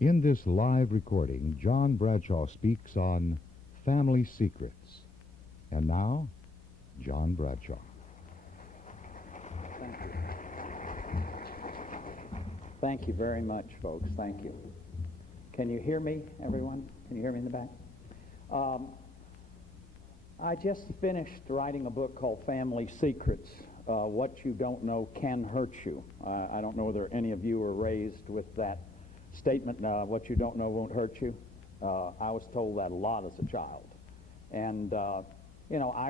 In this live recording, John Bradshaw speaks on family secrets. And now, John Bradshaw. Thank you. Thank you very much, folks. Thank you. Can you hear me, everyone? Can you hear me in the back? I just finished writing a book called Family Secrets. What you don't know can hurt you. I don't know whether any of you were raised with that statement, what you don't know won't hurt you. I was told that a lot as a child. And, I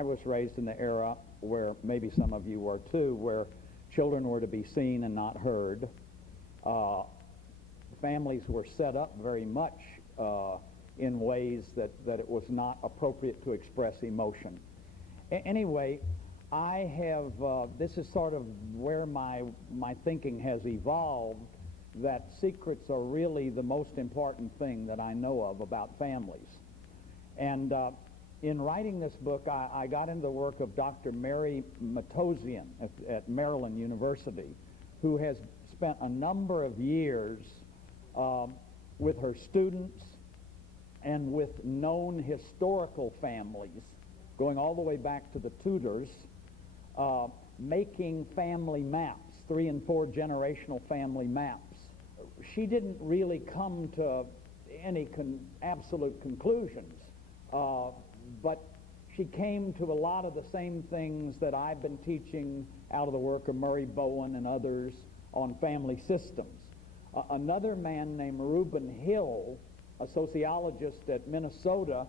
was raised in the era where maybe some of you were too, where children were to be seen and not heard. Families were set up very much in ways that it was not appropriate to express emotion. Anyway, I have, this is sort of where my thinking has evolved, that secrets are really the most important thing that I know of about families. And in writing this book, I got into the work of Dr. Mary Matosian at Maryland University, who has spent a number of years with her students and with known historical families, going all the way back to the Tudors, making family maps, 3 and 4 generational family maps. She didn't really come to any absolute conclusions, but she came to a lot of the same things that I've been teaching out of the work of Murray Bowen and others on family systems. Another man named Reuben Hill, a sociologist at Minnesota,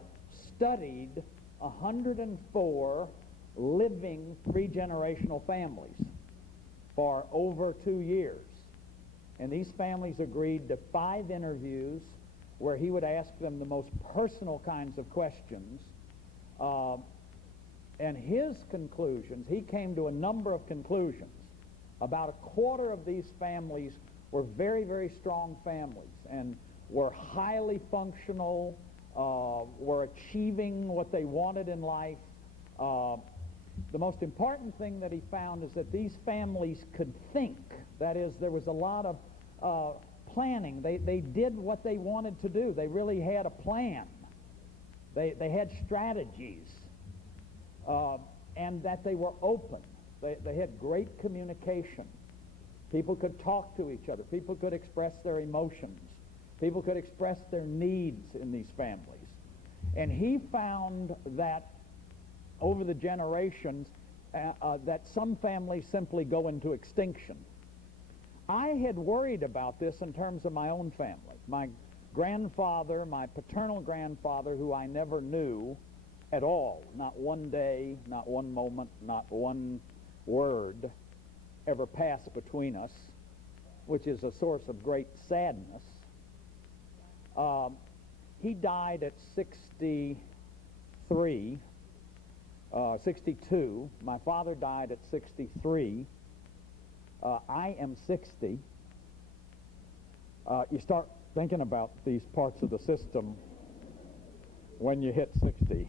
studied 104 living 3-generational families for over 2 years. And these families agreed to 5 interviews where he would ask them the most personal kinds of questions. And his conclusions, he came to a number of conclusions. About a quarter of these families were very, very strong families and were highly functional, were achieving what they wanted in life. The most important thing that he found is that these families could think. That is, there was a lot of planning. They did what they wanted to do. They really had a plan. They had strategies. And that they were open. They had great communication. People could talk to each other. People could express their emotions. People could express their needs in these families. And he found that over the generations, that some families simply go into extinction. I had worried about this in terms of my own family. My grandfather, my paternal grandfather, who I never knew at all, not one day, not one moment, not one word ever passed between us, which is a source of great sadness. He died at 62. My father died at 63. I am 60. You start thinking about these parts of the system when you hit 60.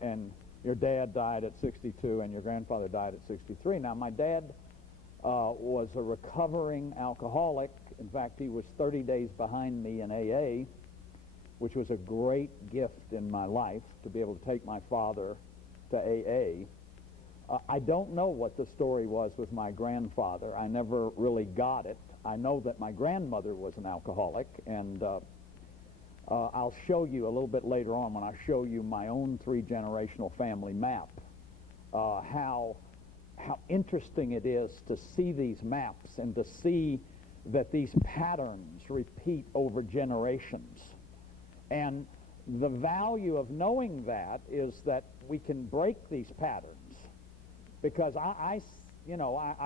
And your dad died at 62 and your grandfather died at 63. Now, my dad was a recovering alcoholic. In fact, he was 30 days behind me in AA, which was a great gift in my life to be able to take my father to AA. I don't know what the story was with my grandfather. I never really got it. I know that my grandmother was an alcoholic, and I'll show you a little bit later on when I show you my own 3-generational family map, how interesting it is to see these maps and to see that these patterns repeat over generations. And the value of knowing that is that we can break these patterns. Because I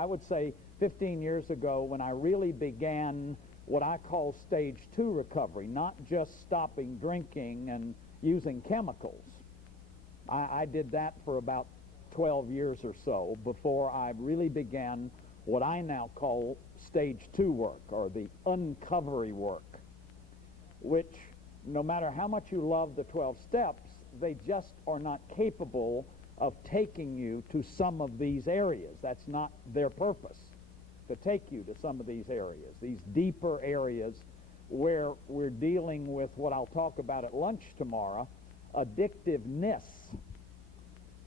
would say 15 years ago, when I really began what I call stage 2 recovery, not just stopping drinking and using chemicals. I did that for about 12 years or so before I really began what I now call stage 2 work, or the uncovery work, which no matter how much you love the 12 steps, they just are not capable of taking you to some of these areas. That's not their purpose, to take you to some of these areas, these deeper areas where we're dealing with what I'll talk about at lunch tomorrow, addictiveness.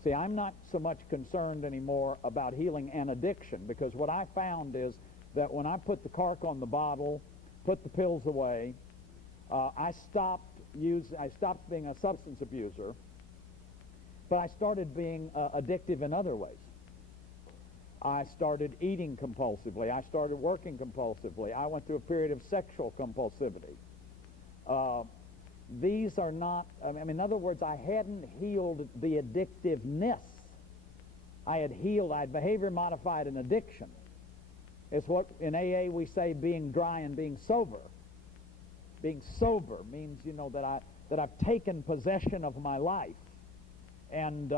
See, I'm not so much concerned anymore about healing an addiction, because what I found is that when I put the cork on the bottle, put the pills away, I stopped being a substance abuser, but I started being addictive in other ways. I started eating compulsively. I started working compulsively. I went through a period of sexual compulsivity. These are not, in other words, I hadn't healed the addictiveness. I had behavior modified an addiction. It's what in AA we say being dry and being sober. Being sober means, that I've taken possession of my life. And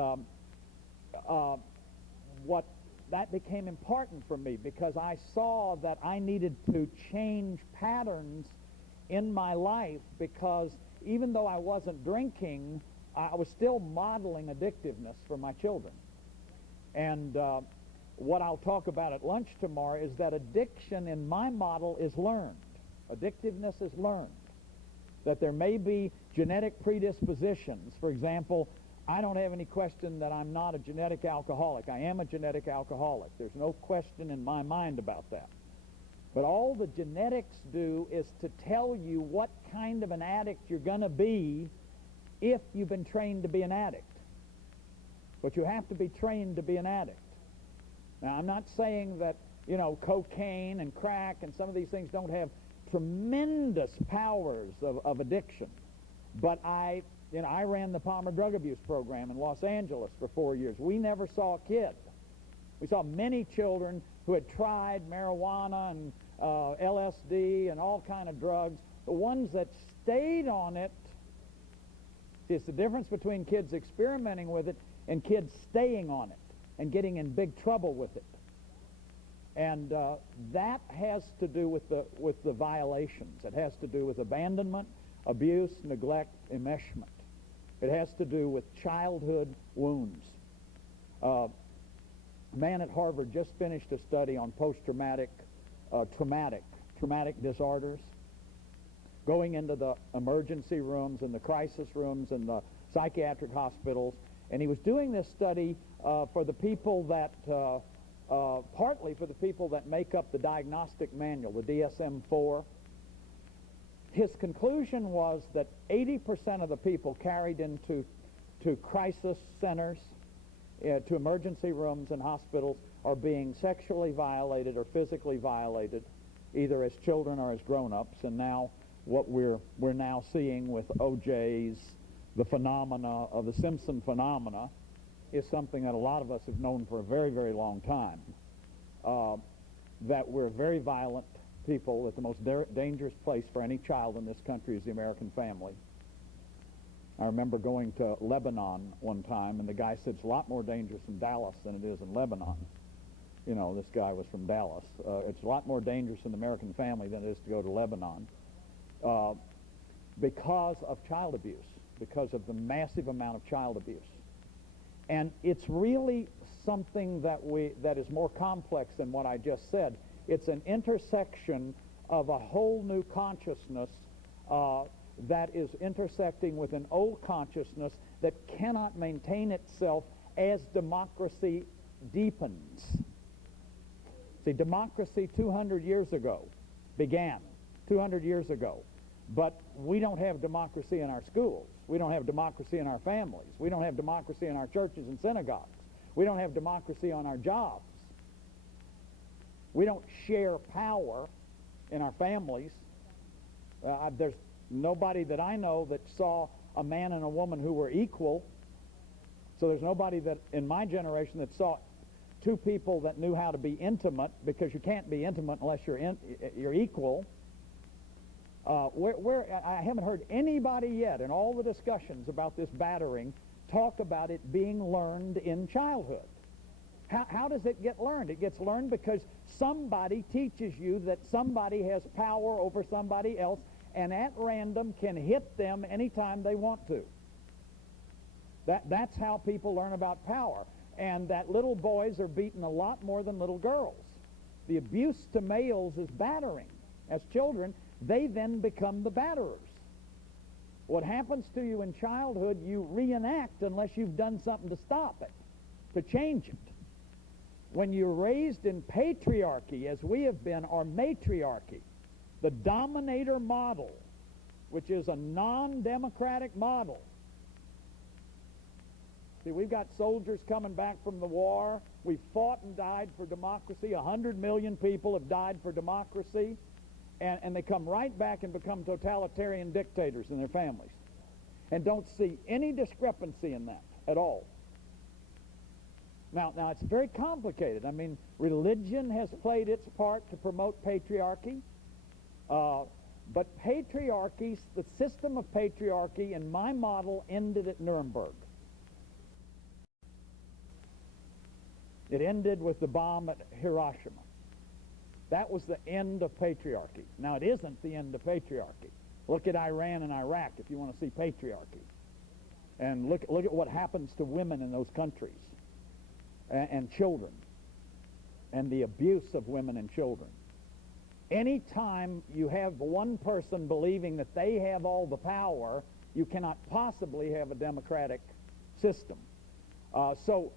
what that became important for me, because I saw that I needed to change patterns in my life, because even though I wasn't drinking, I was still modeling addictiveness for my children. And what I'll talk about at lunch tomorrow is that addiction in my model is learned. Addictiveness is learned. That there may be genetic predispositions. For example, I don't have any question that I'm not a genetic alcoholic. I am a genetic alcoholic. There's no question in my mind about that. But all the genetics do is to tell you what kind of an addict you're going to be if you've been trained to be an addict. But you have to be trained to be an addict. Now, I'm not saying that, cocaine and crack and some of these things don't have tremendous powers of addiction. But I ran the Palmer Drug Abuse Program in Los Angeles for 4 years. We never saw a kid. We saw many children who had tried marijuana and LSD and all kind of drugs. The ones that stayed on it, see, it's the difference between kids experimenting with it and kids staying on it and getting in big trouble with it. And that has to do with the violations. It has to do with abandonment, abuse, neglect, enmeshment. It has to do with childhood wounds. A man at Harvard just finished a study on post-traumatic, traumatic disorders, going into the emergency rooms and the crisis rooms and the psychiatric hospitals. And he was doing this study for the people that, partly for the people that make up the diagnostic manual, the DSM-4. His conclusion was that 80% of the people carried into crisis centers, to emergency rooms and hospitals, are being sexually violated or physically violated, either as children or as grown-ups. And now what we're now seeing with OJ's, the phenomena of the Simpson phenomena, is something that a lot of us have known for a very, very long time, that we're very violent people, that the most dangerous place for any child in this country is the American family. I remember going to Lebanon one time, and the guy said it's a lot more dangerous in Dallas than it is in Lebanon. This guy was from Dallas. It's a lot more dangerous in the American family than it is to go to Lebanon because of child abuse, because of the massive amount of child abuse. And it's really something that is more complex than what I just said. It's an intersection of a whole new consciousness that is intersecting with an old consciousness that cannot maintain itself as democracy deepens. See, democracy 200 years ago began, 200 years ago. But we don't have democracy in our schools. We don't have democracy in our families. We don't have democracy in our churches and synagogues. We don't have democracy on our jobs. We don't share power in our families. There's nobody that I know that saw a man and a woman who were equal. So there's nobody that in my generation that saw two people that knew how to be intimate, because you can't be intimate unless you're equal. I haven't heard anybody yet in all the discussions about this battering talk about it being learned in childhood. How does it get learned? It gets learned because somebody teaches you that somebody has power over somebody else and at random can hit them anytime they want to. That's how people learn about power. And that little boys are beaten a lot more than little girls. The abuse to males is battering. As children, they then become the batterers. What happens to you in childhood, you reenact unless you've done something to stop it, to change it. When you're raised in patriarchy, as we have been, or matriarchy, the dominator model, which is a non-democratic model. See, we've got soldiers coming back from the war. We fought and died for democracy. 100 million people have died for democracy. And they come right back and become totalitarian dictators in their families. And don't see any discrepancy in that at all. Now it's very complicated. I mean, religion has played its part to promote patriarchy. But patriarchy, the system of patriarchy in my model ended at Nuremberg. It ended with the bomb at Hiroshima. That was the end of patriarchy. Now, it isn't the end of patriarchy. Look at Iran and Iraq if you want to see patriarchy. And look at what happens to women in those countries and children and the abuse of women and children. Anytime you have one person believing that they have all the power, you cannot possibly have a democratic system. So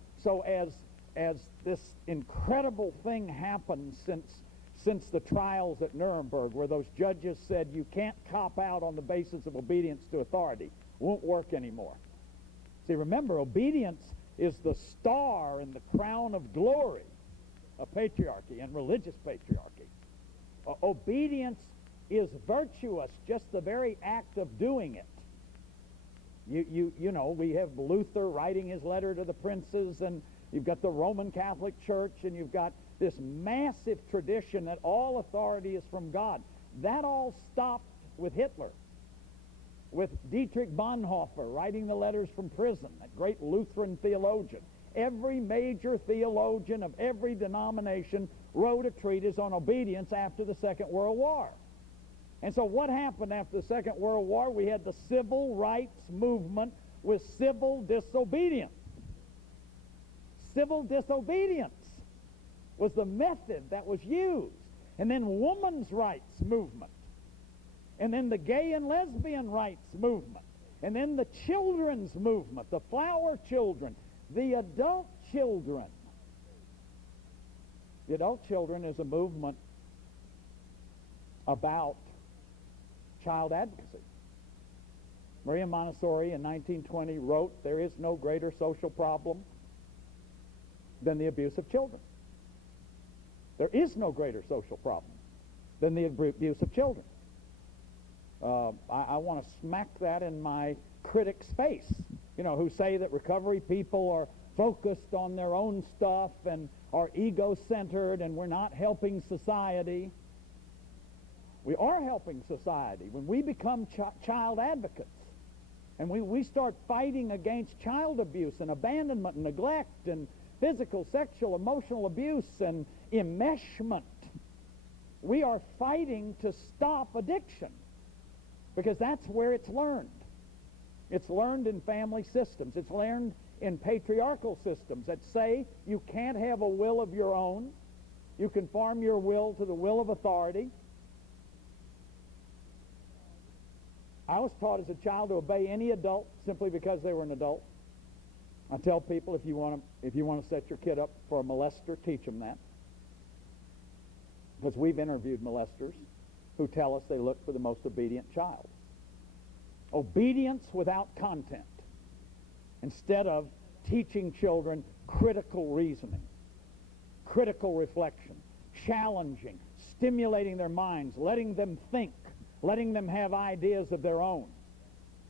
as this incredible thing happened since the trials at Nuremberg, where those judges said you can't cop out on the basis of obedience to authority, won't work anymore. See, remember, obedience is the star and the crown of glory of patriarchy and religious patriarchy. Obedience is virtuous, just the very act of doing it. You know, we have Luther writing his letter to the princes, and you've got the Roman Catholic Church, and you've got this massive tradition that all authority is from God. That all stopped with Hitler, with Dietrich Bonhoeffer writing the letters from prison, that great Lutheran theologian. Every major theologian of every denomination wrote a treatise on obedience after the Second World War. And so what happened after the Second World War? We had the civil rights movement with civil disobedience. Civil disobedience was the method that was used. And then women's rights movement. And then the gay and lesbian rights movement. And then the children's movement, the flower children, the adult children. The adult children is a movement about child advocacy. Maria Montessori in 1920 wrote, "There is no greater social problem than the abuse of children." There is no greater social problem than the abuse of children. I want to smack that in my critics' face, who say that recovery people are focused on their own stuff and are ego-centered and we're not helping society. We are helping society when we become child advocates. And we start fighting against child abuse and abandonment and neglect and physical, sexual, emotional abuse and enmeshment. We are fighting to stop addiction because that's where it's learned. It's learned in family systems. It's learned in patriarchal systems that say you can't have a will of your own. You conform your will to the will of authority. I was taught as a child to obey any adult simply because they were an adult. I tell people, if you want to set your kid up for a molester, teach them that. Because we've interviewed molesters who tell us they look for the most obedient child. Obedience without content, instead of teaching children critical reasoning, critical reflection, challenging, stimulating their minds, letting them think, letting them have ideas of their own.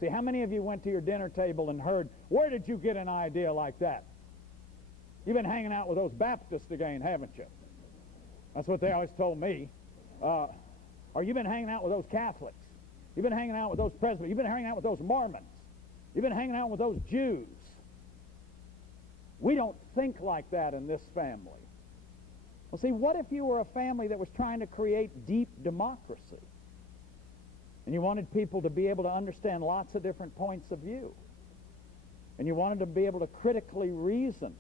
See, how many of you went to your dinner table and heard, "Where did you get an idea like that?" You've been hanging out with those Baptists again, haven't you? That's what they always told me. Or you've been hanging out with those Catholics. You've been hanging out with those Presbyterians. You've been hanging out with those Mormons. You've been hanging out with those Jews. We don't think like that in this family. Well, see, what if you were a family that was trying to create deep democracy? And you wanted people to be able to understand lots of different points of view. And you wanted to be able to critically reason.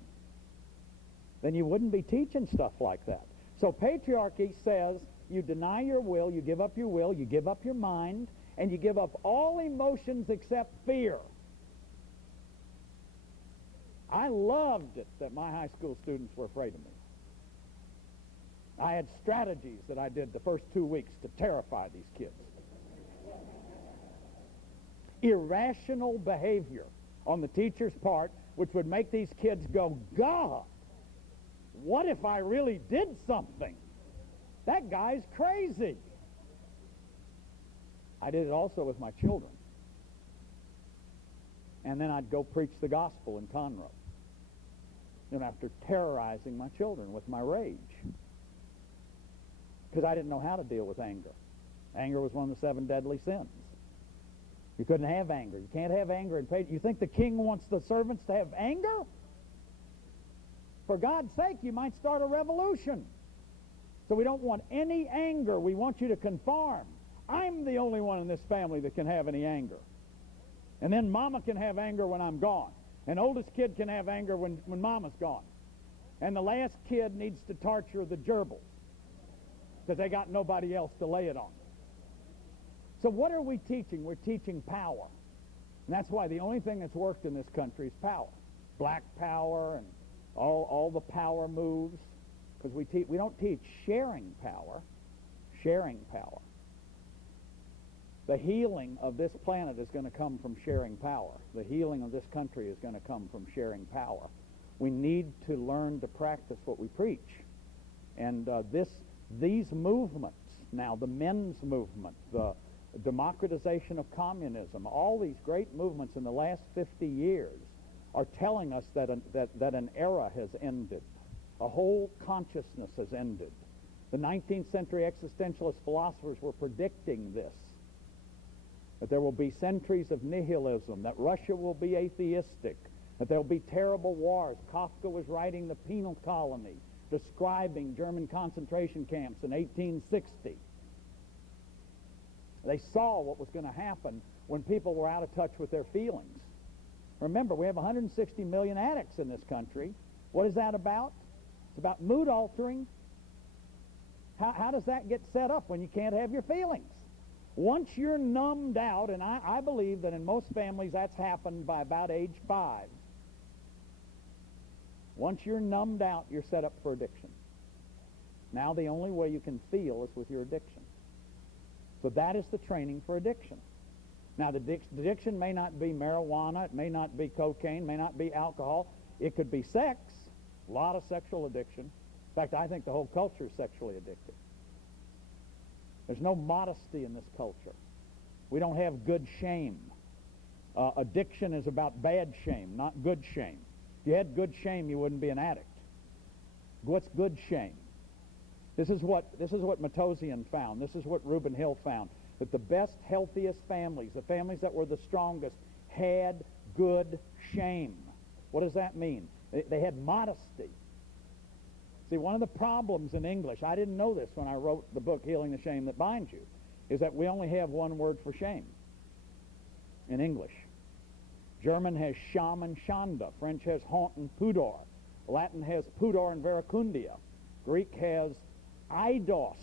Then you wouldn't be teaching stuff like that. So patriarchy says you deny your will, you give up your mind, and you give up all emotions except fear. I loved it that my high school students were afraid of me. I had strategies that I did the first 2 weeks to terrify these kids. Irrational behavior on the teacher's part, which would make these kids go, God, what if I really did something? That guy's crazy. I did it also with my children. And then I'd go preach the gospel in Conroe. And after terrorizing my children with my rage. Because I didn't know how to deal with anger. Anger was one of the 7 deadly sins. You couldn't have anger. You can't have anger and patience. You think the king wants the servants to have anger? For God's sake, you might start a revolution. So we don't want any anger. We want you to conform. I'm the only one in this family that can have any anger. And then Mama can have anger when I'm gone. And oldest kid can have anger when Mama's gone. And the last kid needs to torture the gerbils because they got nobody else to lay it on. So what are we teaching? We're teaching power. And that's why the only thing that's worked in this country is power. Black power and all the power moves. Because we don't teach sharing power. Sharing power. The healing of this planet is going to come from sharing power. The healing of this country is going to come from sharing power. We need to learn to practice what we preach. And these movements, now the men's movement, the democratization of communism, all these great movements in the last 50 years are telling us that an era has ended. A whole consciousness has ended. The 19th century existentialist philosophers were predicting this. That there will be centuries of nihilism, that Russia will be atheistic, that there will be terrible wars. Kafka was writing The Penal Colony, describing German concentration camps in 1860. They saw what was going to happen when people were out of touch with their feelings. Remember, we have 160 million addicts in this country. What is that about? It's about mood altering. How does that get set up when you can't have your feelings? Once you're numbed out, and I believe that in most families that's happened by about age 5. Once you're numbed out, you're set up for addiction. Now the only way you can feel is with your addiction. So that is the training for addiction. Now the addiction may not be marijuana, it may not be cocaine, may not be alcohol. It could be sex, a lot of sexual addiction. In fact, I think the whole culture is sexually addicted. There's no modesty in this culture. We don't have good shame. Addiction is about bad shame, not good shame. If you had good shame, you wouldn't be an addict. What's good shame? This is what Matosian found. This is what Reuben Hill found. That the best, healthiest families, the families that were the strongest, had good shame. What does that mean? They had modesty. See, one of the problems in English, I didn't know this when I wrote the book, Healing the Shame That Binds You, is that we only have one word for shame in English. German has Scham and Schande. French has honte and pudor. Latin has pudor and verecundia. Greek has eidos.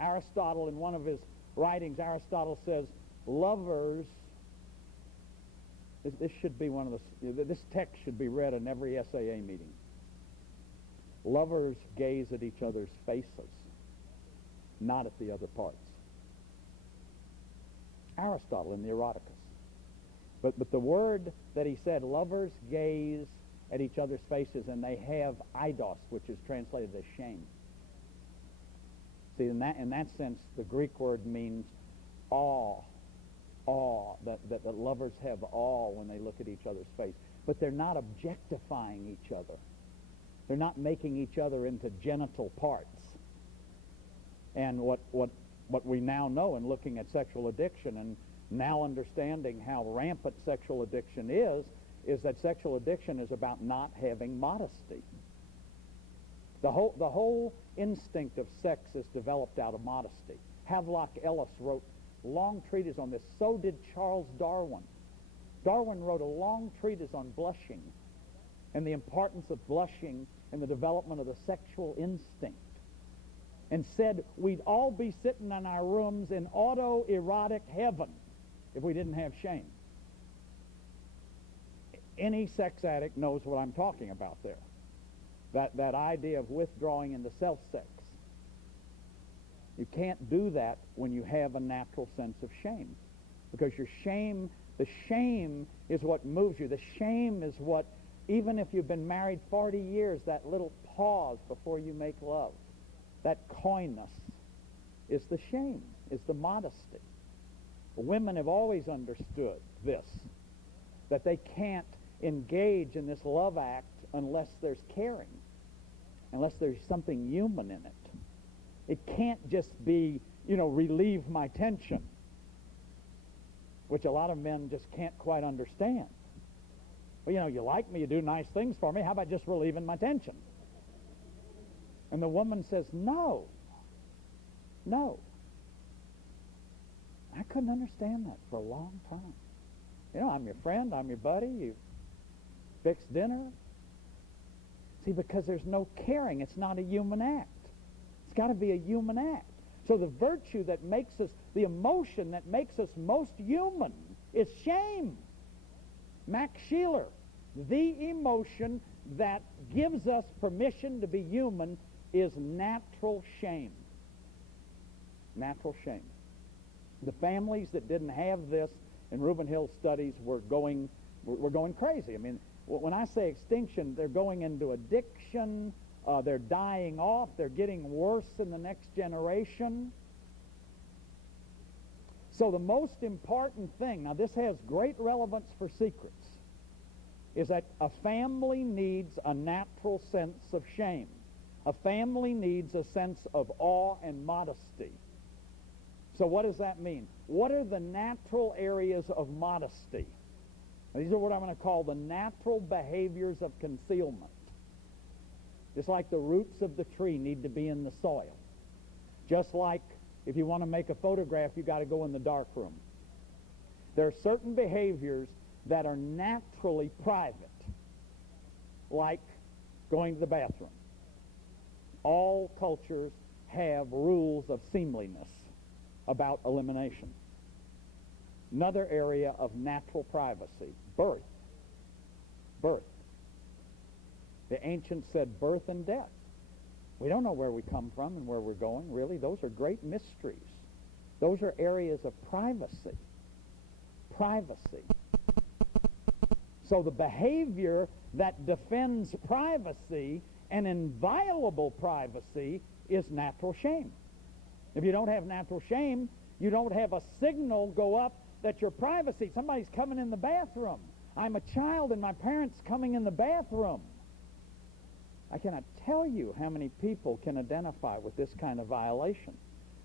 Aristotle, in one of his writings, Aristotle says, lovers, this should be this text should be read in every SAA meeting. Lovers gaze at each other's faces, not at the other parts. Aristotle in the Eroticus. But the word that he said, lovers gaze at each other's faces, and they have eidos, which is translated as shame. See, in that sense, the Greek word means awe. Awe, that the lovers have awe when they look at each other's face. But they're not objectifying each other. They're not making each other into genital parts. And what we now know in looking at sexual addiction and now understanding how rampant sexual addiction is that sexual addiction is about not having modesty. The whole instinct of sex is developed out of modesty. Havelock Ellis wrote a long treatise on this. So did Charles Darwin. Darwin wrote a long treatise on blushing and the importance of blushing in the development of the sexual instinct. and said we'd all be sitting in our rooms in autoerotic heaven if we didn't have shame. Any sex addict knows what I'm talking about there. That idea of withdrawing into self-sex. You can't do that when you have a natural sense of shame. Because the shame is what moves you. The shame is what, even if you've been married 40 years, that little pause before you make love, that coyness is the shame, is the modesty. Women have always understood this, that they can't engage in this love act unless there's caring, unless there's something human in it. It can't just be, relieve my tension, which a lot of men just can't quite understand. Well, you like me, you do nice things for me, how about just relieving my tension? And the woman says, no. I couldn't understand that for a long time. I'm your friend, I'm your buddy, you fix dinner. See, because there's no caring, it's not a human act. It's got to be a human act. So the virtue that makes us, the emotion that makes us most human is shame. Max Sheeler, the emotion that gives us permission to be human is natural shame. Natural shame. The families that didn't have this in Reuben Hill's studies were going crazy. I mean, when I say extinction, they're going into addiction, they're dying off, they're getting worse in the next generation. So the most important thing, now this has great relevance for secrets, is that a family needs a natural sense of shame. A family needs a sense of awe and modesty. So what does that mean? What are the natural areas of modesty? These are what I'm going to call the natural behaviors of concealment. Just like the roots of the tree need to be in the soil. Just like if you want to make a photograph, you've got to go in the dark room. There are certain behaviors that are naturally private, like going to the bathroom. All cultures have rules of seemliness about elimination. Another area of natural privacy, birth. Birth. The ancients said birth and death. We don't know where we come from and where we're going, really. Those are great mysteries. Those are areas of privacy. Privacy. So the behavior that defends privacy and inviolable privacy is natural shame. If you don't have natural shame, you don't have a signal go up that your privacy, somebody's coming in the bathroom. I'm a child and my parents coming in the bathroom. I cannot tell you how many people can identify with this kind of violation.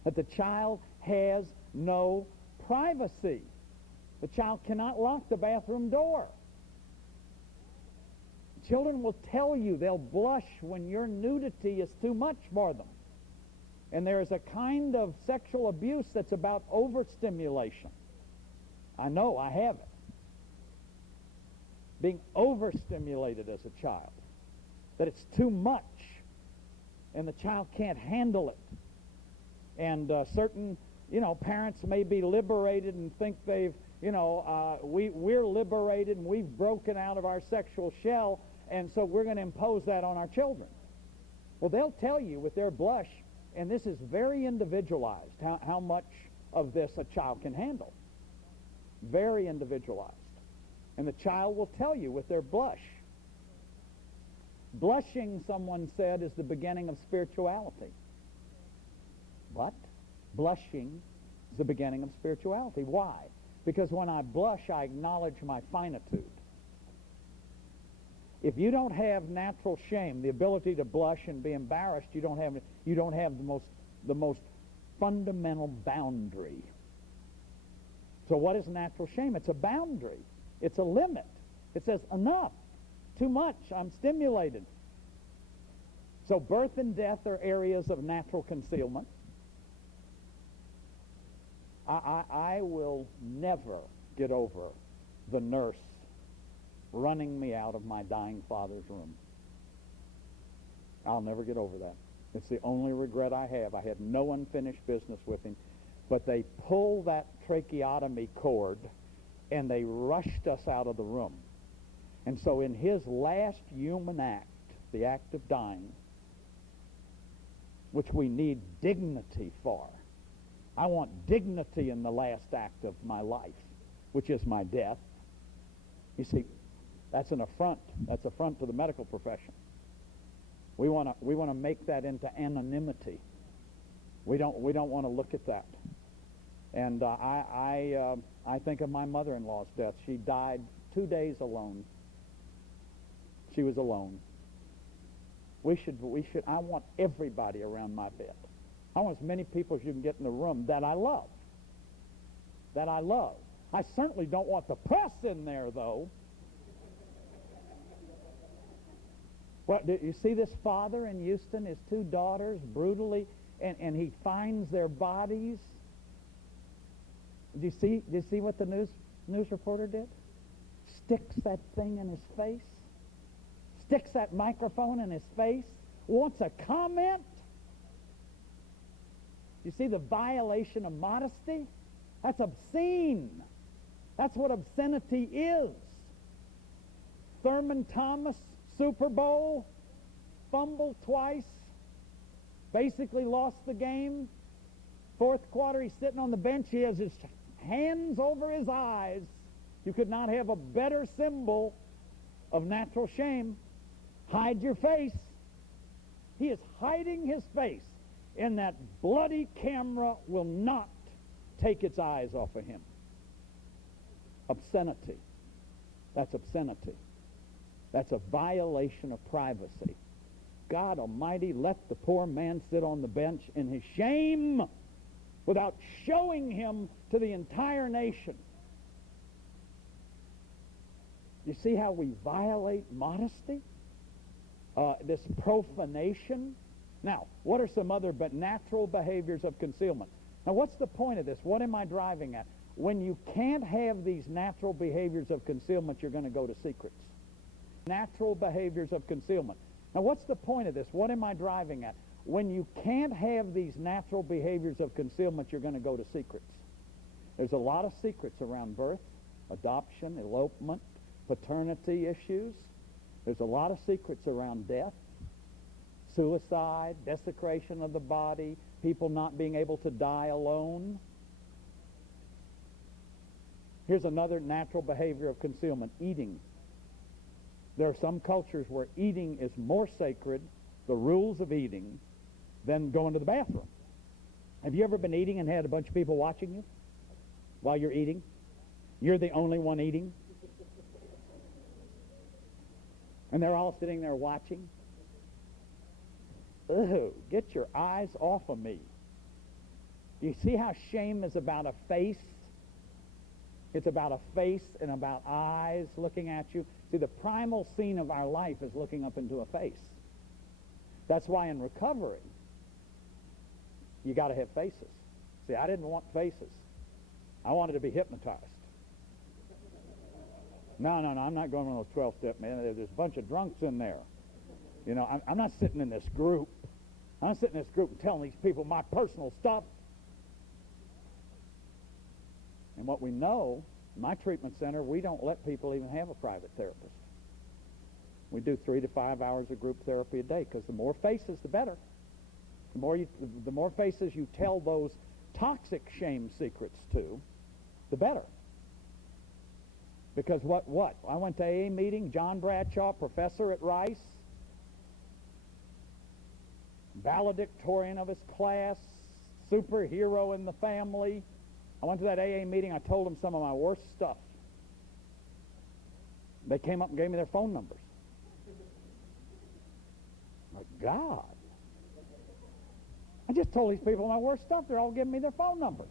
That the child has no privacy. The child cannot lock the bathroom door. Children will tell you, they'll blush when your nudity is too much for them. And there is a kind of sexual abuse that's about overstimulation. I know, I have it. Being overstimulated as a child. That it's too much, and the child can't handle it. And certain, parents may be liberated and think they've, we're liberated and we've broken out of our sexual shell, and so we're going to impose that on our children. Well, they'll tell you with their blush, and this is very individualized, how much of this a child can handle. Very individualized. And the child will tell you with their blush. Blushing, someone said, is the beginning of spirituality. What? Blushing is the beginning of spirituality. Why? Because when I blush, I acknowledge my finitude. If you don't have natural shame, the ability to blush and be embarrassed, you don't have the most fundamental boundary. So what is natural shame? It's a boundary. It's a limit. It says, enough. Too much. I'm stimulated. So birth and death are areas of natural concealment. I will never get over the nurse running me out of my dying father's room. I'll never get over that. It's the only regret I have. I had no unfinished business with him. But they pulled that tracheotomy cord, and they rushed us out of the room. And so in his last human act, the act of dying, which we need dignity for, I want dignity in the last act of my life, which is my death. You see, that's an affront. That's affront to the medical profession. We want to make that into anonymity. We don't want to look at that. And I think of my mother-in-law's death. She died 2 days alone. She was alone. I want everybody around my bed. I want as many people as you can get in the room that I love. That I love. I certainly don't want the press in there, though. Well, you see this father in Houston, his 2 daughters, brutally, and he finds their bodies. Do you see what the news reporter did? Sticks that thing in his face. Sticks that microphone in his face. Wants a comment. You see the violation of modesty? That's obscene. That's what obscenity is. Thurman Thomas, Super Bowl, fumbled twice, basically lost the game. 4th quarter, he's sitting on the bench. He has his hands over his eyes. You could not have a better symbol of natural shame. Hide your face. He is hiding his face, and that bloody camera will not take its eyes off of him. Obscenity. That's obscenity. That's a violation of privacy. God Almighty, let the poor man sit on the bench in his shame without showing him to the entire nation. You see how we violate modesty? This profanation. Now, what are some other but natural behaviors of concealment? Now, what's the point of this? What am I driving at? When you can't have these natural behaviors of concealment, you're going to go to secrets. Natural behaviors of concealment. Now, what's the point of this? What am I driving at? When you can't have these natural behaviors of concealment, you're going to go to secrets. There's a lot of secrets around birth, adoption, elopement, paternity issues. There's a lot of secrets around death, suicide, desecration of the body, people not being able to die alone. Here's another natural behavior of concealment, eating. There are some cultures where eating is more sacred, the rules of eating, than going to the bathroom. Have you ever been eating and had a bunch of people watching you while you're eating? You're the only one eating? And they're all sitting there watching? Ugh, get your eyes off of me. Do you see how shame is about a face? It's about a face and about eyes looking at you. See, the primal scene of our life is looking up into a face. That's why in recovery, you got to have faces. See, I didn't want faces. I wanted to be hypnotized. No, I'm not going on those 12-step, man. There's a bunch of drunks in there. You know, I'm not sitting in this group. I'm not sitting in this group and telling these people my personal stuff. And what we know, in my treatment center, we don't let people even have a private therapist. We do 3 to 5 hours of group therapy a day, because the more faces, the better. The more faces you tell those toxic shame secrets to, the better. Because what? I went to AA meeting, John Bradshaw, professor at Rice, valedictorian of his class, superhero in the family. I went to that AA meeting, I told them some of my worst stuff. They came up and gave me their phone numbers. My God. I just told these people my worst stuff. They're all giving me their phone numbers.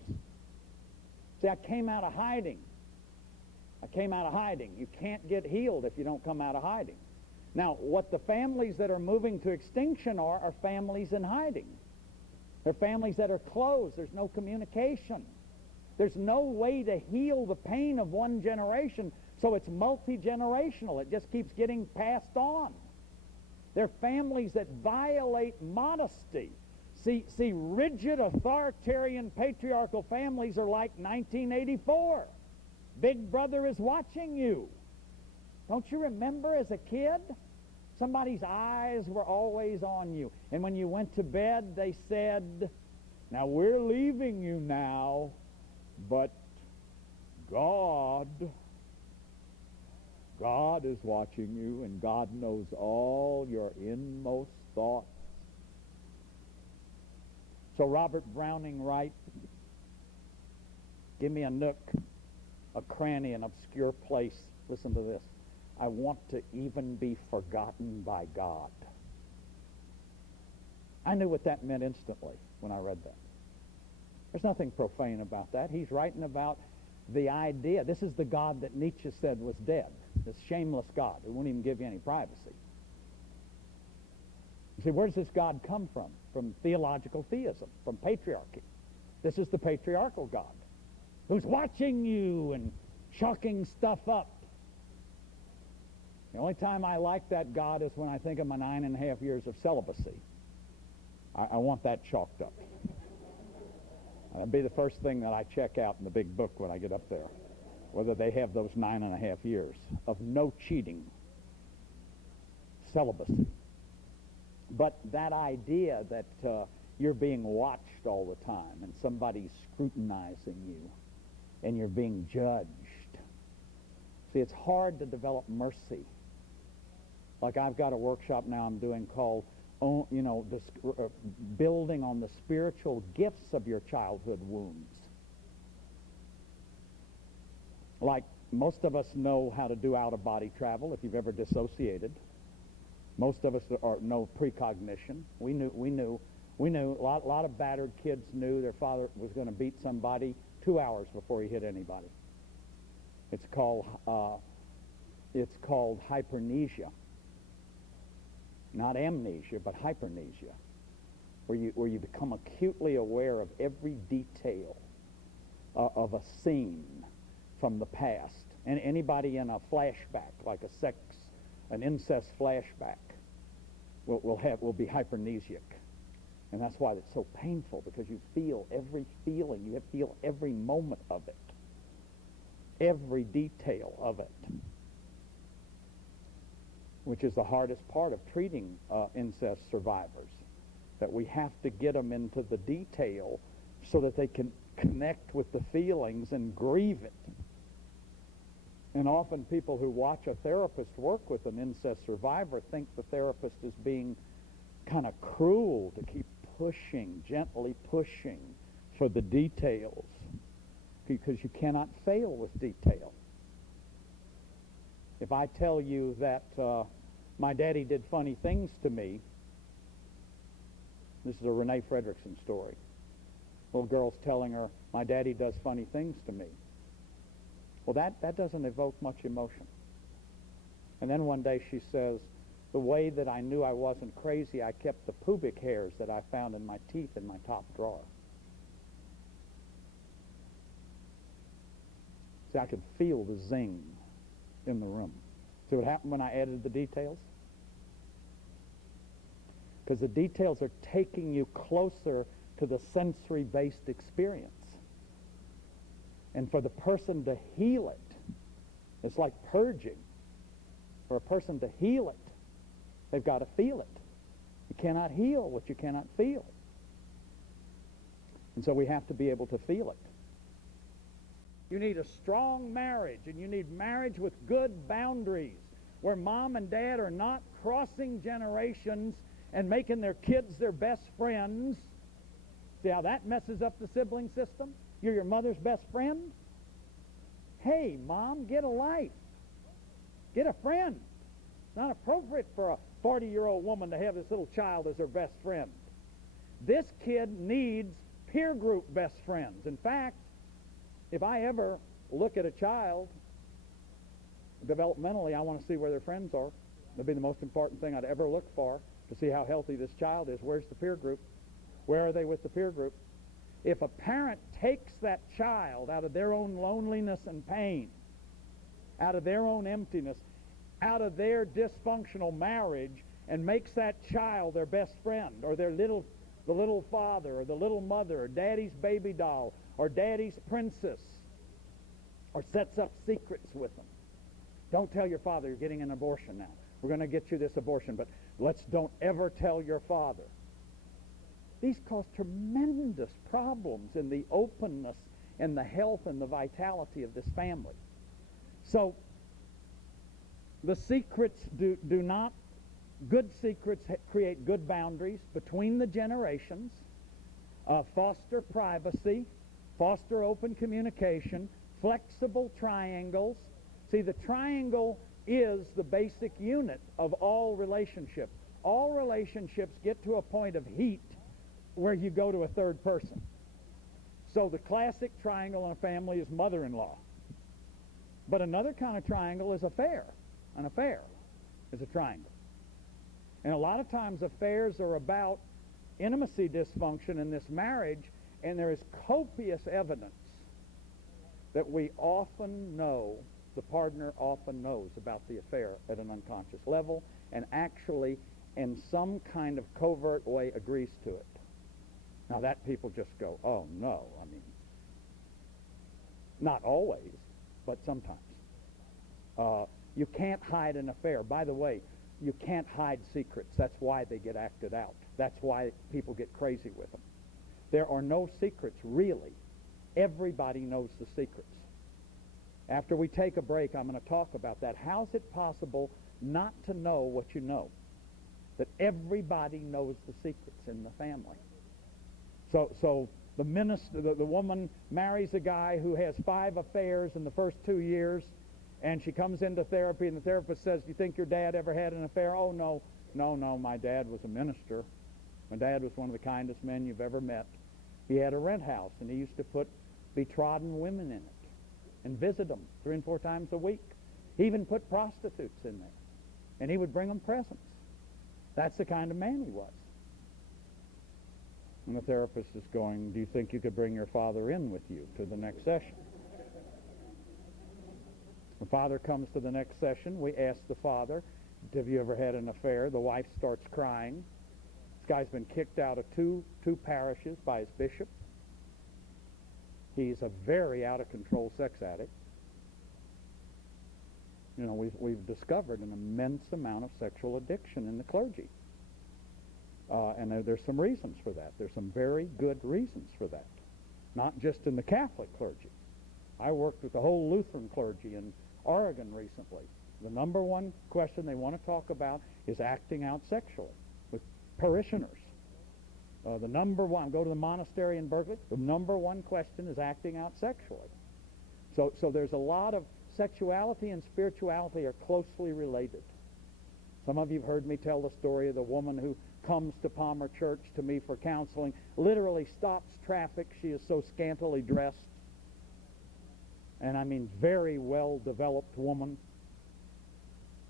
See, I came out of hiding. You can't get healed if you don't come out of hiding. Now, what the families that are moving to extinction are families in hiding. They're families that are closed. There's no communication. There's no way to heal the pain of one generation, so it's multi-generational. It just keeps getting passed on. They're families that violate modesty. See, rigid, authoritarian, patriarchal families are like 1984. Big Brother is watching you. Don't you remember as a kid? Somebody's eyes were always on you. And when you went to bed, they said, now we're leaving you now, but God is watching you, and God knows all your inmost thoughts. So Robert Browning writes, give me a nook, a cranny, an obscure place. Listen to this. I want to even be forgotten by God. I knew what that meant instantly when I read that. There's nothing profane about that. He's writing about the idea. This is the God that Nietzsche said was dead. This shameless God who won't even give you any privacy. You see, where does this God come from? From theological theism, from patriarchy. This is the patriarchal God who's watching you and chalking stuff up. The only time I like that God is when I think of my 9.5 years of celibacy. I want that chalked up. That'll be the first thing that I check out in the big book when I get up there, whether they have those 9.5 years of no cheating, celibacy. But that idea that you're being watched all the time and somebody's scrutinizing you and you're being judged. See, it's hard to develop mercy. Like I've got a workshop now I'm doing called, building on the spiritual gifts of your childhood wounds. Like most of us know how to do out-of-body travel if you've ever dissociated. Most of us know precognition. We knew. A lot of battered kids knew their father was going to beat somebody 2 hours before he hit anybody. It's called hypernesia. Not amnesia, but hypernesia, where you become acutely aware of every detail of a scene from the past. And anybody in a flashback, like an incest flashback, will be hypernesic. And that's why it's so painful, because you feel every feeling, you feel every moment of it, every detail of it, which is the hardest part of treating incest survivors, that we have to get them into the detail so that they can connect with the feelings and grieve it. And often people who watch a therapist work with an incest survivor think the therapist is being kind of cruel to keep pushing, gently pushing for the details, because you cannot fail with detail. If I tell you that my daddy did funny things to me, this is a Renee Fredrickson story. Little girl's telling her, my daddy does funny things to me. Well, that doesn't evoke much emotion. And then one day she says, the way that I knew I wasn't crazy, I kept the pubic hairs that I found in my teeth in my top drawer. See, I could feel the zing in the room. See what happened when I added the details? Because the details are taking you closer to the sensory-based experience. And for the person to heal it, it's like purging. For a person to heal it, they've got to feel it. You cannot heal what you cannot feel. And so we have to be able to feel it. You need a strong marriage, and you need marriage with good boundaries, where mom and dad are not crossing generations and making their kids their best friends. See how that messes up the sibling system? You're your mother's best friend? Hey, Mom, get a life. Get a friend. It's not appropriate for a 40-year-old woman to have this little child as her best friend. This kid needs peer group best friends. In fact, if I ever look at a child, developmentally, I want to see where their friends are. That'd be the most important thing I'd ever look for, to see how healthy this child is. Where's the peer group? Where are they with the peer group? If a parent takes that child out of their own loneliness and pain, out of their own emptiness, out of their dysfunctional marriage, and makes that child their best friend, or the little father, or the little mother, or daddy's baby doll, or daddy's princess, or sets up secrets with them. Don't tell your father you're getting an abortion now. We're going to get you this abortion, but don't ever tell your father. These cause tremendous problems in the openness and the health and the vitality of this family. So the secrets do not, good secrets create good boundaries between the generations, foster privacy, foster open communication, flexible triangles. See, the triangle is the basic unit of all relationships. All relationships get to a point of heat where you go to a third person. So the classic triangle in a family is mother-in-law. But another kind of triangle is affair. An affair is a triangle. And a lot of times affairs are about intimacy dysfunction in this marriage, and there is copious evidence that we often know, the partner often knows about the affair at an unconscious level, and actually in some kind of covert way agrees to it. Now that people just go, oh no, I mean, not always, but sometimes. You can't hide an affair. By the way, you can't hide secrets. That's why they get acted out. That's why people get crazy with them. There are no secrets, really. Everybody knows the secrets. After we take a break, I'm going to talk about that. How's it possible not to know what you know? That everybody knows the secrets in the family. So the woman marries a guy who has 5 affairs in the first 2 years, and she comes into therapy, and the therapist says, "Do you think your dad ever had an affair?" "Oh, no, my dad was a minister. My dad was one of the kindest men you've ever met. He had a rent house, and he used to put betrodden women in it and visit them 3 and 4 times a week. He even put prostitutes in there, and he would bring them presents. That's the kind of man he was." And the therapist is going, "Do you think you could bring your father in with you to the next session?" The father comes to the next session. We ask the father, "Have you ever had an affair?" The wife starts crying. This guy's been kicked out of two parishes by his bishop. He's a very out-of-control sex addict. You know, we've discovered an immense amount of sexual addiction in the clergy. And there's some reasons for that. There's some very good reasons for that. Not just in the Catholic clergy. I worked with the whole Lutheran clergy in Oregon recently. The number one question they want to talk about is acting out sexually with parishioners. The number one, go to the monastery in Berkeley, the number one question is acting out sexually. So there's a lot of sexuality and spirituality are closely related. Some of you have heard me tell the story of the woman who comes to Palmer Church to me for counseling, literally stops traffic. She is so scantily dressed. And I mean very well-developed woman.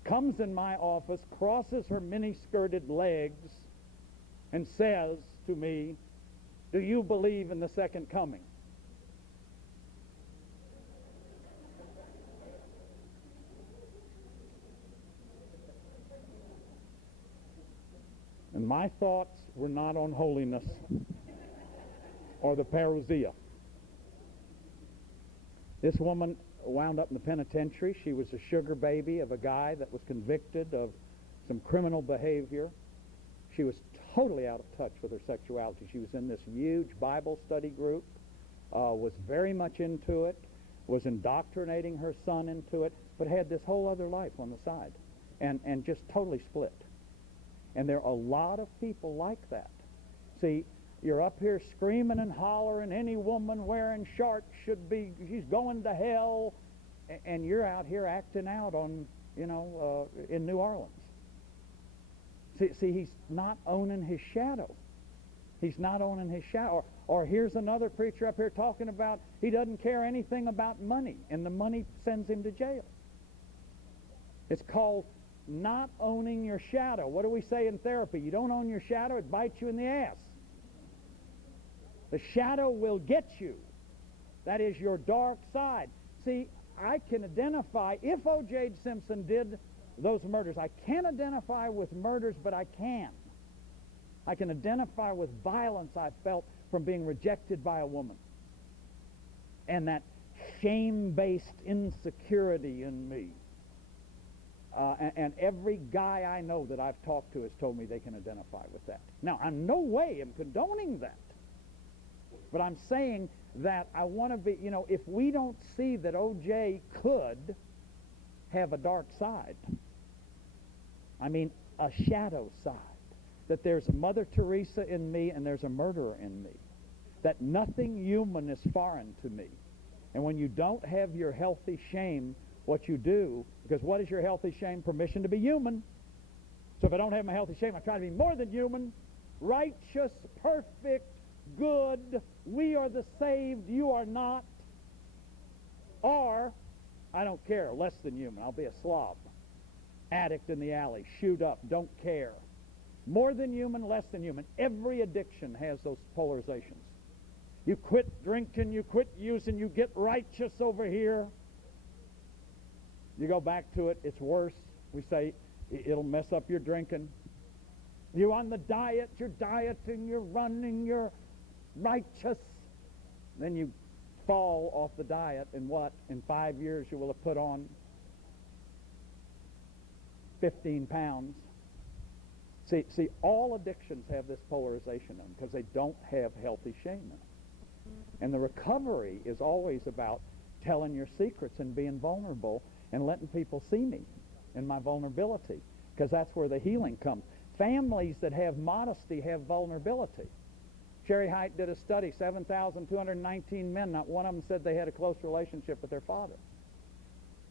Comes in my office, crosses her mini-skirted legs, and says to me, "Do you believe in the second coming?" And my thoughts were not on holiness or the parousia. This woman wound up in the penitentiary. She was a sugar baby of a guy that was convicted of some criminal behavior. She was totally out of touch with her sexuality. She was in this huge Bible study group, was very much into it, was indoctrinating her son into it, but had this whole other life on the side, and just totally split. And there are a lot of people like that. See, you're up here screaming and hollering, any woman wearing shorts she's going to hell, and you're out here acting out on, in New Orleans. See, he's not owning his shadow. He's not owning his shadow. Or here's another preacher up here talking about he doesn't care anything about money, and the money sends him to jail. It's called not owning your shadow. What do we say in therapy? You don't own your shadow, it bites you in the ass. The shadow will get you. That is your dark side. See, I can identify, if O.J. Simpson did those murders. I can't identify with murders, but I can. I can identify with violence I felt from being rejected by a woman. And that shame-based insecurity in me. And every guy I know that I've talked to has told me they can identify with that. Now, I no way am condoning that. But I'm saying that I want to be, if we don't see that O.J. could have a dark side, I mean a shadow side, that there's a Mother Teresa in me and there's a murderer in me, that nothing human is foreign to me. And when you don't have your healthy shame, what you do, because what is your healthy shame? Permission to be human. So if I don't have my healthy shame, I try to be more than human, righteous, perfect, good. We are the saved, you are not. Or, I don't care, less than human. I'll be a slob. Addict in the alley, shoot up, don't care. More than human, less than human. Every addiction has those polarizations. You quit drinking, you quit using, you get righteous over here. You go back to it, it's worse. We say it'll mess up your drinking. You're on the diet, you're dieting, you're running, you're righteous. Then you fall off the diet, and what? In 5 years you will have put on 15 pounds. See, all addictions have this polarization in them because they don't have healthy shame in them. And the recovery is always about telling your secrets and being vulnerable and letting people see me in my vulnerability, because that's where the healing comes. Families that have modesty have vulnerability. Sherry Height did a study, 7,219 men, not one of them said they had a close relationship with their father.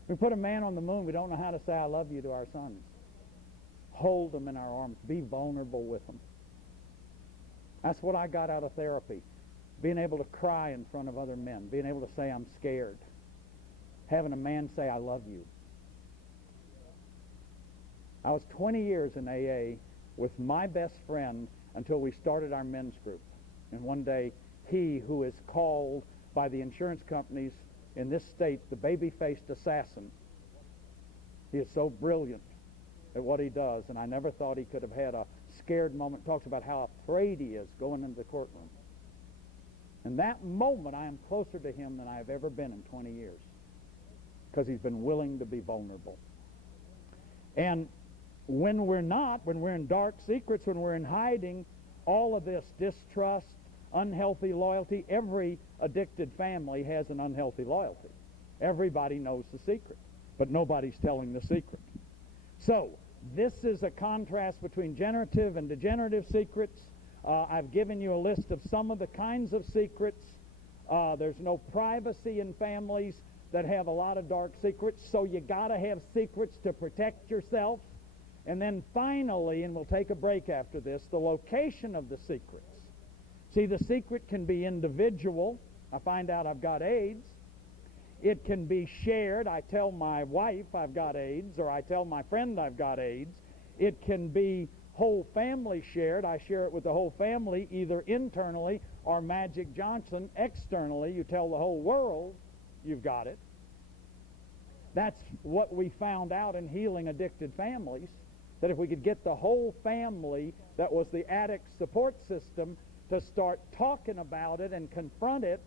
We put a man on the moon, we don't know how to say I love you to our sons. Hold them in our arms. Be vulnerable with them. That's what I got out of therapy. Being able to cry in front of other men. Being able to say I'm scared. Having a man say I love you. I was 20 years in AA with my best friend until we started our men's group. And one day, he, who is called by the insurance companies in this state the baby-faced assassin, he is so brilliant at what he does, and I never thought he could have had a scared moment. Talks about how afraid he is going into the courtroom. In that moment, I am closer to him than I have ever been in 20 years, because he's been willing to be vulnerable. And when we're not, when we're in dark secrets, when we're in hiding, all of this distrust, unhealthy loyalty, every addicted family has an unhealthy loyalty. Everybody knows the secret, but nobody's telling the secret. So, this is a contrast between generative and degenerative secrets. I've given you a list of some of the kinds of secrets. There's no privacy in families that have a lot of dark secrets, so you got to have secrets to protect yourself. And then finally, and we'll take a break after this, the location of the secrets. See, the secret can be individual. I find out I've got AIDS. It can be shared. I tell my wife I've got AIDS, or I tell my friend I've got AIDS. It can be whole family shared. I share it with the whole family, either internally or Magic Johnson externally. You tell the whole world you've got it. That's what we found out in healing addicted families, that if we could get the whole family that was the addict support system to start talking about it and confront it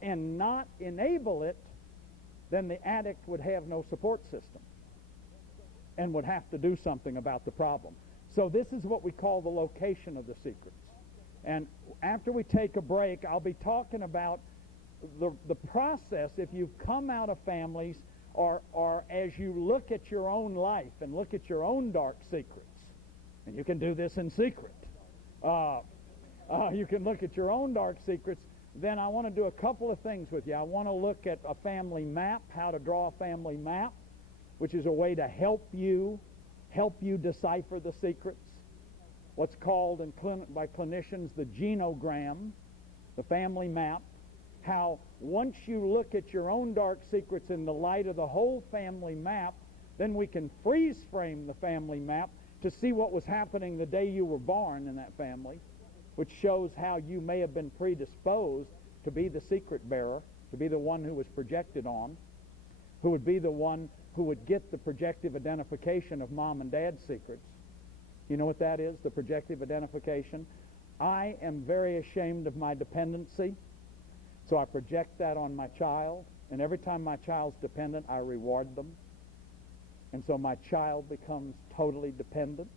and not enable it, then the addict would have no support system and would have to do something about the problem. So this is what we call the location of the secrets. And after we take a break, I'll be talking about the process if you've come out of families, or as you look at your own life and look at your own dark secrets. And you can do this in secret. You can look at your own dark secrets. Then I want to do a couple of things with you. I want to look at a family map, how to draw a family map, which is a way to help you decipher the secrets. What's called by clinicians the genogram, the family map. How once you look at your own dark secrets in the light of the whole family map, then we can freeze frame the family map to see what was happening the day you were born in that family, which shows how you may have been predisposed to be the secret bearer, to be the one who was projected on. who would be the one who would get the projective identification of mom and dad's secrets. You know what that is, the projective identification? I am very ashamed of my dependency, so I project that on my child, and every time my child's dependent, I reward them. And so my child becomes totally dependent,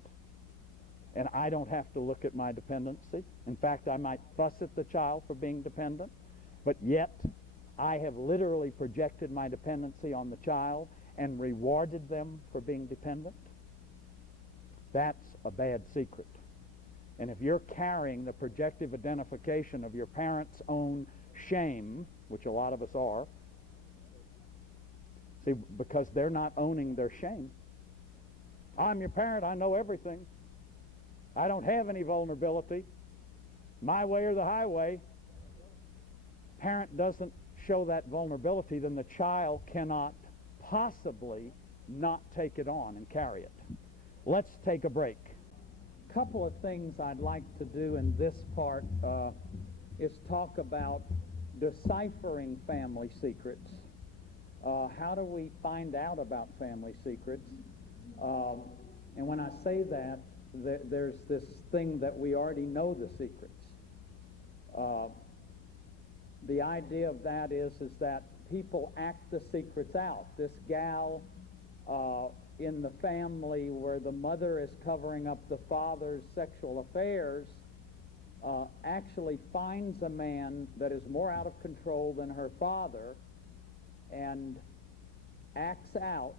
and I don't have to look at my dependency. In fact, I might fuss at the child for being dependent, but yet I have literally projected my dependency on the child and rewarded them for being dependent. That's a bad secret. And if you're carrying the projective identification of your parents' own shame, which a lot of us are, see, because they're not owning their shame. I'm your parent, I know everything. I don't have any vulnerability. My way or the highway. Parent doesn't show that vulnerability, then the child cannot possibly not take it on and carry it. Let's take a break. A couple of things I'd like to do in this part is talk about deciphering family secrets. How do we find out about family secrets? And when I say that, there's this thing that we already know the secrets. The idea of that is that people act the secrets out. This gal in the family where the mother is covering up the father's sexual affairs actually finds a man that is more out of control than her father and acts out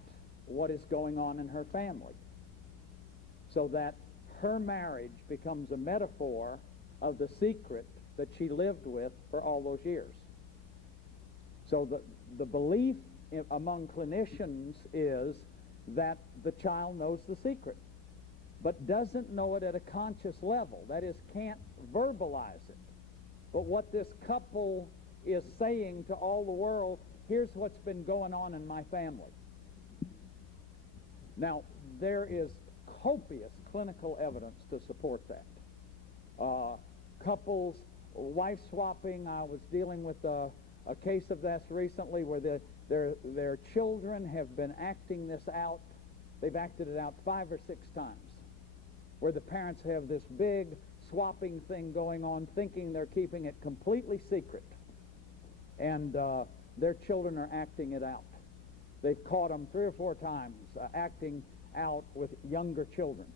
what is going on in her family, so that her marriage becomes a metaphor of the secret that she lived with for all those years. So the belief among clinicians is that the child knows the secret, but doesn't know it at a conscious level. That is, can't verbalize it. But what this couple is saying to all the world, here's what's been going on in my family. Now, there is copious clinical evidence to support that. Couples, wife swapping, I was dealing with a case of this recently where their children have been acting this out. They've acted it out 5 or 6 times, where the parents have this big swapping thing going on, thinking they're keeping it completely secret. And their children are acting it out. They've caught them 3 or 4 times acting out with younger children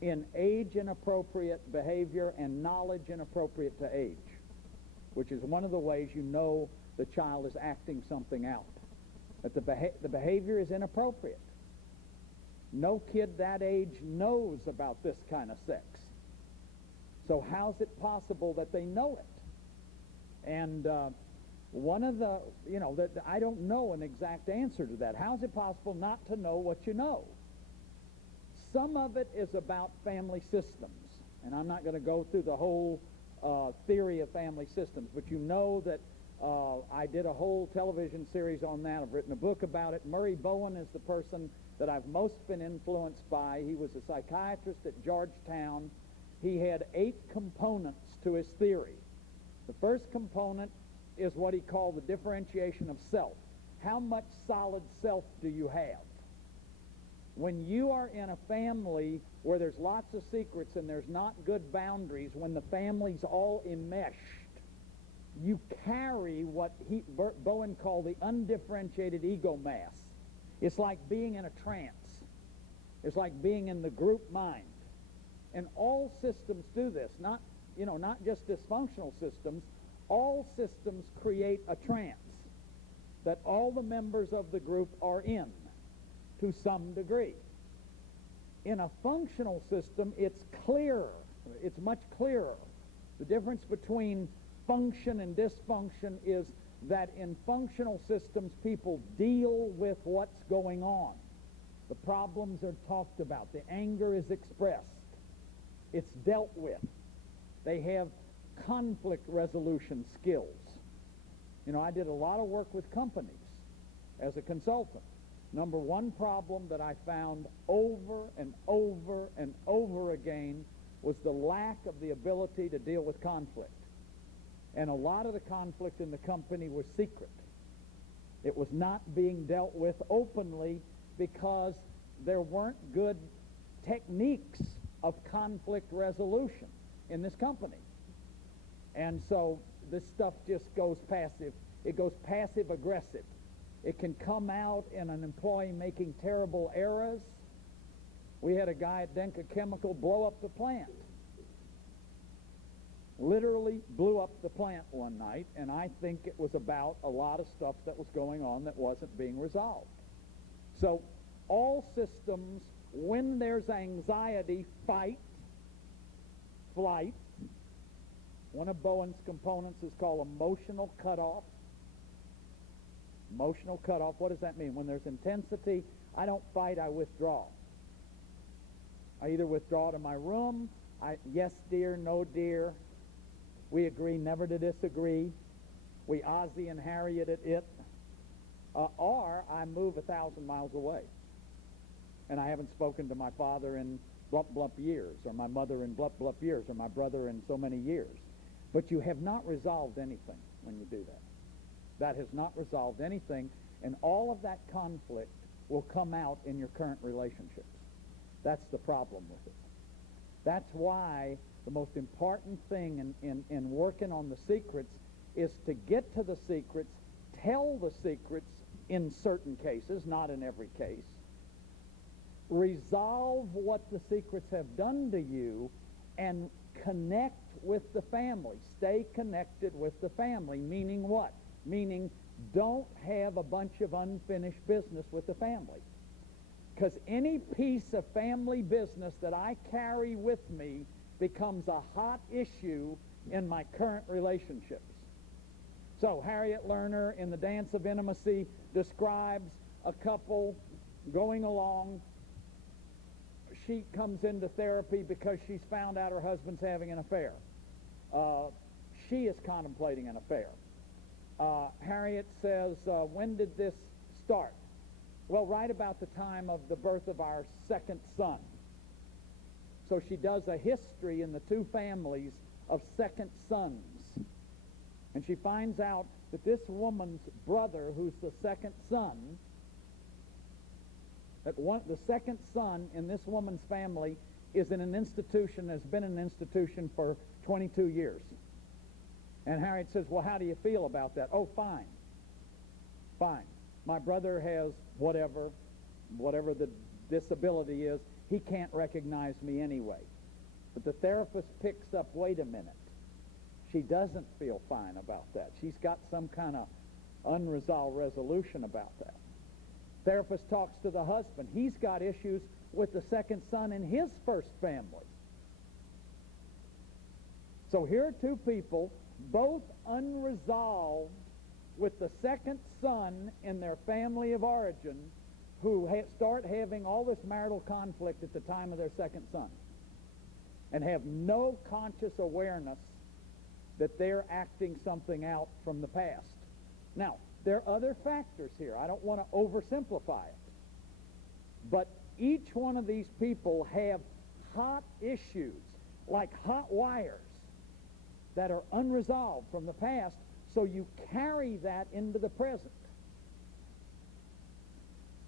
in age-inappropriate behavior and knowledge inappropriate to age, which is one of the ways you know the child is acting something out, that the behavior is inappropriate. No kid that age knows about this kind of sex. So how's it possible that they know it? And one of the, I don't know an exact answer to that. How's it possible not to know what you know? Some of it is about family systems, and I'm not going to go through the whole theory of family systems, but you know that I did a whole television series on that. I've written a book about it. Murray Bowen is the person that I've most been influenced by. He was a psychiatrist at Georgetown. He had 8 components to his theory. The first component is what he called the differentiation of self. How much solid self do you have? When you are in a family where there's lots of secrets and there's not good boundaries, when the family's all enmeshed, you carry what Bowen called the undifferentiated ego mass. It's like being in a trance. It's like being in the group mind. And all systems do this, not just dysfunctional systems. All systems create a trance that all the members of the group are in to some degree. In a functional system, it's clearer. It's much clearer. The difference between function and dysfunction is that in functional systems, people deal with what's going on. The problems are talked about. The anger is expressed. It's dealt with. They have conflict resolution skills. I did a lot of work with companies as a consultant. Number one problem that I found over and over and over again was the lack of the ability to deal with conflict. And a lot of the conflict in the company was secret. It was not being dealt with openly because there weren't good techniques of conflict resolution in this company. And so this stuff just goes passive. It goes passive-aggressive. It can come out in an employee making terrible errors. We had a guy at Denka Chemical blow up the plant. Literally blew up the plant one night, and I think it was about a lot of stuff that was going on that wasn't being resolved. So all systems, when there's anxiety, fight, flight. One of Bowen's components is called emotional cutoff. Emotional cutoff, what does that mean? When there's intensity, I don't fight, I withdraw. I either withdraw to my room, yes dear, no dear, we agree never to disagree, we Ozzie and Harriet it, or I move 1,000 miles away. And I haven't spoken to my father in blump years, or my mother in blump years, or my brother in so many years. But you have not resolved anything when you do that. That has not resolved anything, and all of that conflict will come out in your current relationships. That's the problem with it. That's why the most important thing in working on the secrets is to get to the secrets, tell the secrets in certain cases, not in every case, resolve what the secrets have done to you, and connect with the family. Stay connected with the family. Meaning what? Meaning don't have a bunch of unfinished business with the family. Because any piece of family business that I carry with me becomes a hot issue in my current relationships. So Harriet Lerner in The Dance of Intimacy describes a couple going along. She comes into therapy because she's found out her husband's having an affair. She is contemplating an affair. Harriet says, when did this start? Well, right about the time of the birth of our second son. So she does a history in the two families of second sons. And she finds out that this woman's brother, who's the second son, the second son in this woman's family is in an institution, has been in an institution for 22 years. And Harriet says, well, how do you feel about that? Oh, fine. Fine. My brother has whatever the disability is, he can't recognize me anyway. But the therapist picks up, wait a minute. She doesn't feel fine about that. She's got some kind of unresolved resolution about that. Therapist talks to the husband. He's got issues with the second son in his first family. So here are two people, both unresolved with the second son in their family of origin, who start having all this marital conflict at the time of their second son and have no conscious awareness that they're acting something out from the past. Now, there are other factors here. I don't want to oversimplify it. But each one of these people have hot issues, like hot wires, that are unresolved from the past, so you carry that into the present.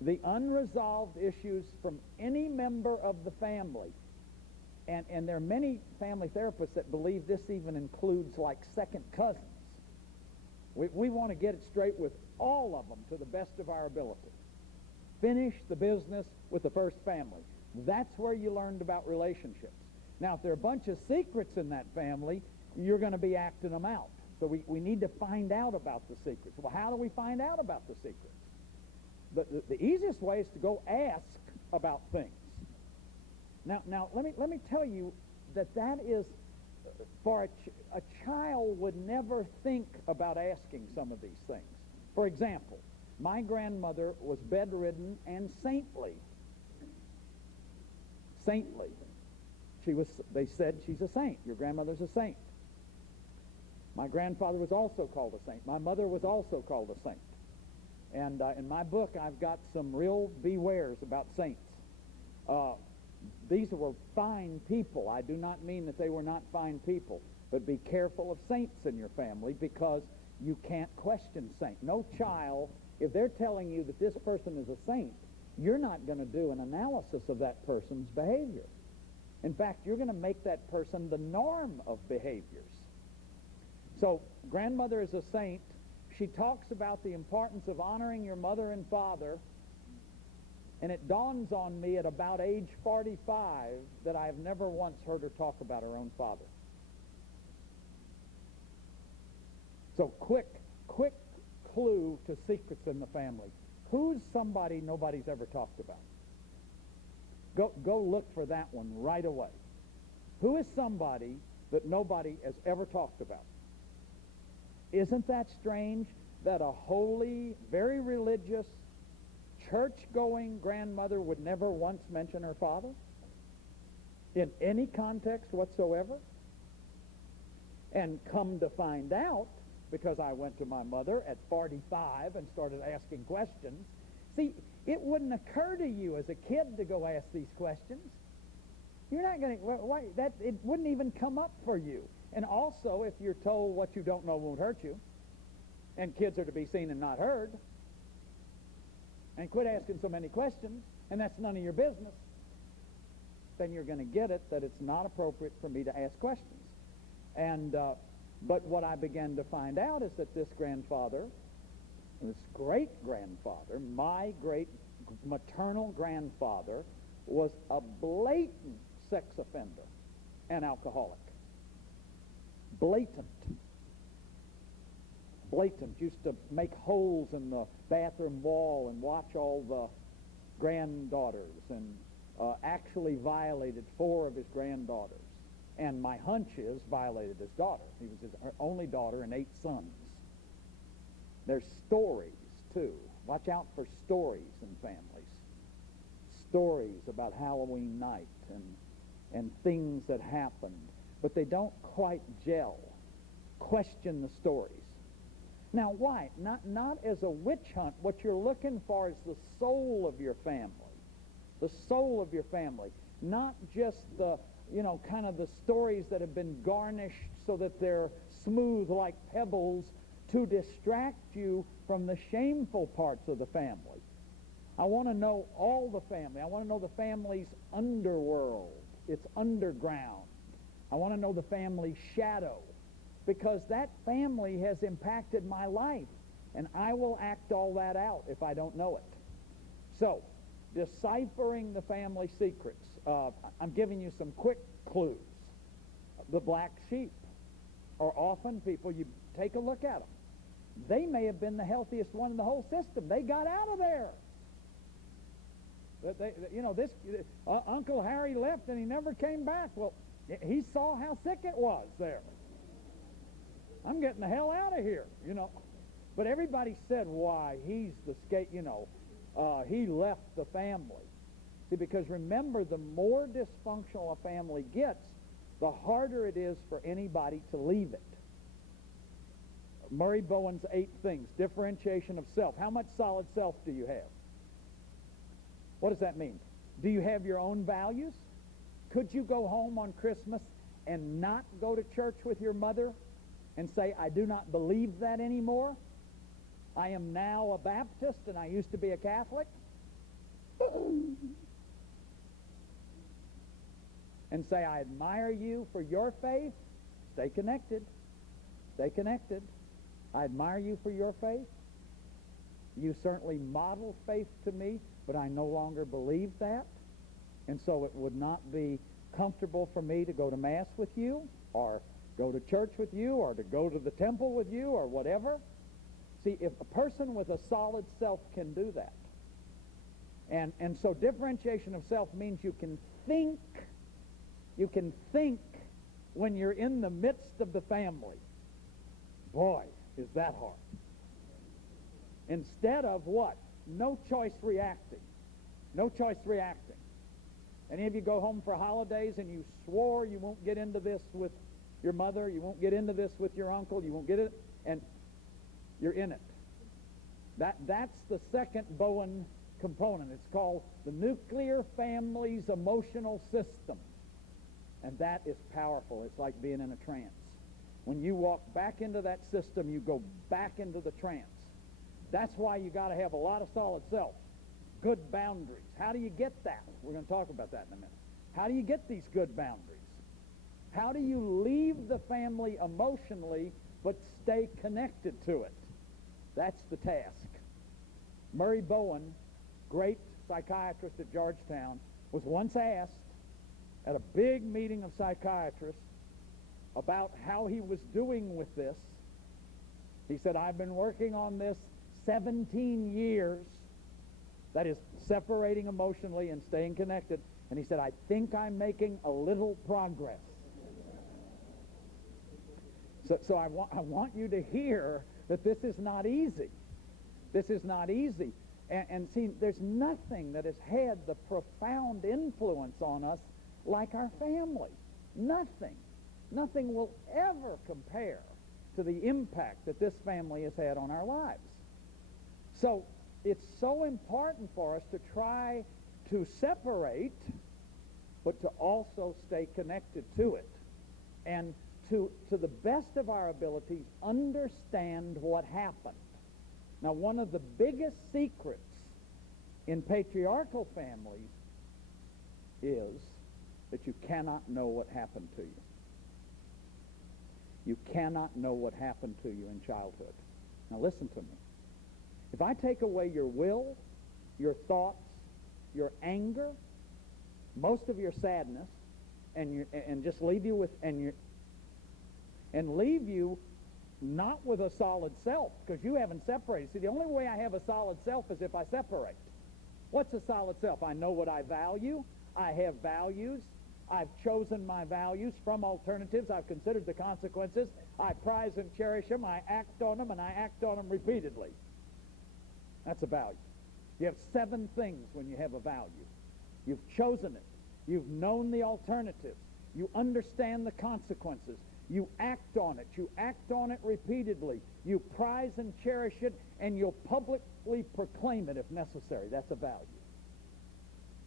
The unresolved issues from any member of the family, and there are many family therapists that believe this even includes like second cousins. We want to get it straight with all of them to the best of our ability. Finish the business with the first family. That's where you learned about relationships. Now, if there are a bunch of secrets in that family, you're going to be acting them out. So we need to find out about the secrets. Well, how do we find out about the secrets? The easiest way is to go ask about things. Now let me tell you that is, for a child would never think about asking some of these things. For example, my grandmother was bedridden and saintly. Saintly. They said she's a saint. Your grandmother's a saint. My grandfather was also called a saint. My mother was also called a saint. And in my book, I've got some real bewares about saints. These were fine people. I do not mean that they were not fine people. But be careful of saints in your family, because you can't question saints. No child If they're telling you that this person is a saint, you're not going to do an analysis of that person's behavior. In fact, you're going to make that person the norm of behaviors. So, grandmother is a saint. She talks about the importance of honoring your mother and father, and it dawns on me at about age 45 that I have never once heard her talk about her own father. So quick clue to secrets in the family. Who's somebody nobody's ever talked about? Go look for that one right away. Who is somebody that nobody has ever talked about? Isn't that strange that a holy, very religious, church-going grandmother would never once mention her father in any context whatsoever? And come to find out, because I went to my mother at 45 and started asking questions. See, it wouldn't occur to you as a kid to go ask these questions. You're not going to, it wouldn't even come up for you. And also, if you're told what you don't know won't hurt you, and kids are to be seen and not heard, and quit asking so many questions, and that's none of your business, then you're going to get it that it's not appropriate for me to ask questions. And but what I began to find out is that this grandfather, this great-grandfather, my great maternal grandfather, was a blatant sex offender and alcoholic. Blatant. Used to make holes in the bathroom wall and watch all the granddaughters, and actually violated 4 of his granddaughters. And my hunch is violated his daughter. He was his only daughter and 8 sons. There's stories, too. Watch out for stories in families. Stories about Halloween night and things that happened. But they don't quite gel. Question the stories. Now, why? Not as a witch hunt. What you're looking for is the soul of your family. The soul of your family. Not just the, kind of the stories that have been garnished so that they're smooth like pebbles to distract you from the shameful parts of the family. I want to know all the family. I want to know the family's underworld, its underground. I want to know the family's shadow, because that family has impacted my life, and I will act all that out if I don't know it. So, deciphering the family secrets. I'm giving you some quick clues. The black sheep are often people, you take a look at them. They may have been the healthiest one in the whole system. They got out of there. Uncle Harry left and he never came back. Well, he saw how sick it was there. I'm getting the hell out of here, But everybody said, why, he's the he left the family. See, because remember, the more dysfunctional a family gets, the harder it is for anybody to leave it. Murray Bowen's 8 things, differentiation of self. How much solid self do you have? What does that mean? Do you have your own values? Could you go home on Christmas and not go to church with your mother and say, I do not believe that anymore? I am now a Baptist and I used to be a Catholic? And say, I admire you for your faith. Stay connected. Stay connected. I admire you for your faith. You certainly model faith to me, but I no longer believe that. And so it would not be comfortable for me to go to Mass with you, or go to church with you, or to go to the temple with you, or whatever. See, if a person with a solid self can do that, and so differentiation of self means you can think when you're in the midst of the family. Boy, is that hard. Instead of what? No choice reacting. No choice reacting. Any of you go home for holidays and you swore you won't get into this with your mother, you won't get into this with your uncle, you won't get it, and you're in it. That's the second Bowen component. It's called the nuclear family's emotional system. And that is powerful. It's like being in a trance. When you walk back into that system, you go back into the trance. That's why you got to have a lot of solid self, good boundaries. How do you get that? We're going to talk about that in a minute. How do you get these good boundaries? How do you leave the family emotionally but stay connected to it? That's the task. Murray Bowen, great psychiatrist at Georgetown, was once asked at a big meeting of psychiatrists about how he was doing with this. He said, I've been working on this 17 years, that is, separating emotionally and staying connected. And he said, I think I'm making a little progress. So I want you to hear that this is not easy. This is not easy. And see, there's nothing that has had the profound influence on us like our family. Nothing. Nothing will ever compare to the impact that this family has had on our lives. So it's so important for us to try to separate, but to also stay connected to it. And to the best of our abilities, understand what happened. Now, one of the biggest secrets in patriarchal families is that you cannot know what happened to you. You cannot know what happened to you in childhood. Now listen to me. If I take away your will, your thoughts, your anger, most of your sadness, and just leave you with leave you not with a solid self, because you haven't separated. See, the only way I have a solid self is if I separate. What's a solid self? I know what I value. I have values. I've chosen my values from alternatives. I've considered the consequences. I prize and cherish them. I act on them, and I act on them repeatedly. That's a value. You have 7 things when you have a value. You've chosen it. You've known the alternatives. You understand the consequences. You act on it. You act on it repeatedly. You prize and cherish it, and you'll publicly proclaim it if necessary. That's a value.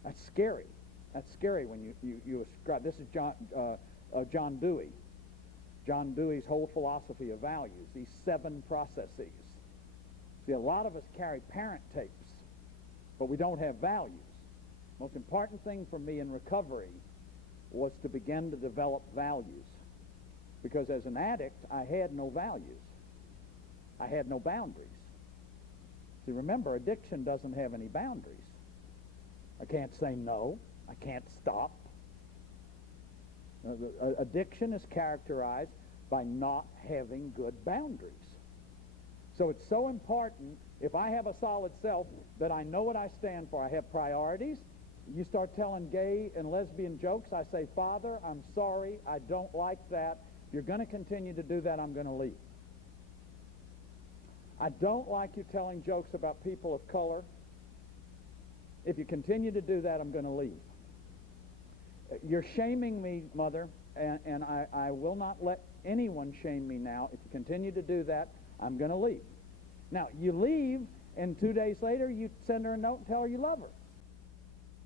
That's scary. That's scary when you ascribe. This is John Dewey. John Dewey's whole philosophy of values, these 7 processes. See, a lot of us carry parent tapes, but we don't have values. Most important thing for me in recovery was to begin to develop values. Because as an addict, I had no values. I had no boundaries. See, remember, addiction doesn't have any boundaries. I can't say no. I can't stop. Addiction is characterized by not having good boundaries. So it's so important, if I have a solid self, that I know what I stand for. I have priorities. You start telling gay and lesbian jokes, I say, Father, I'm sorry, I don't like that. If you're going to continue to do that, I'm going to leave. I don't like you telling jokes about people of color. If you continue to do that, I'm going to leave. You're shaming me, Mother, and I will not let anyone shame me now. If you continue to do that, I'm going to leave. Now, you leave, and 2 days later, you send her a note and tell her you love her.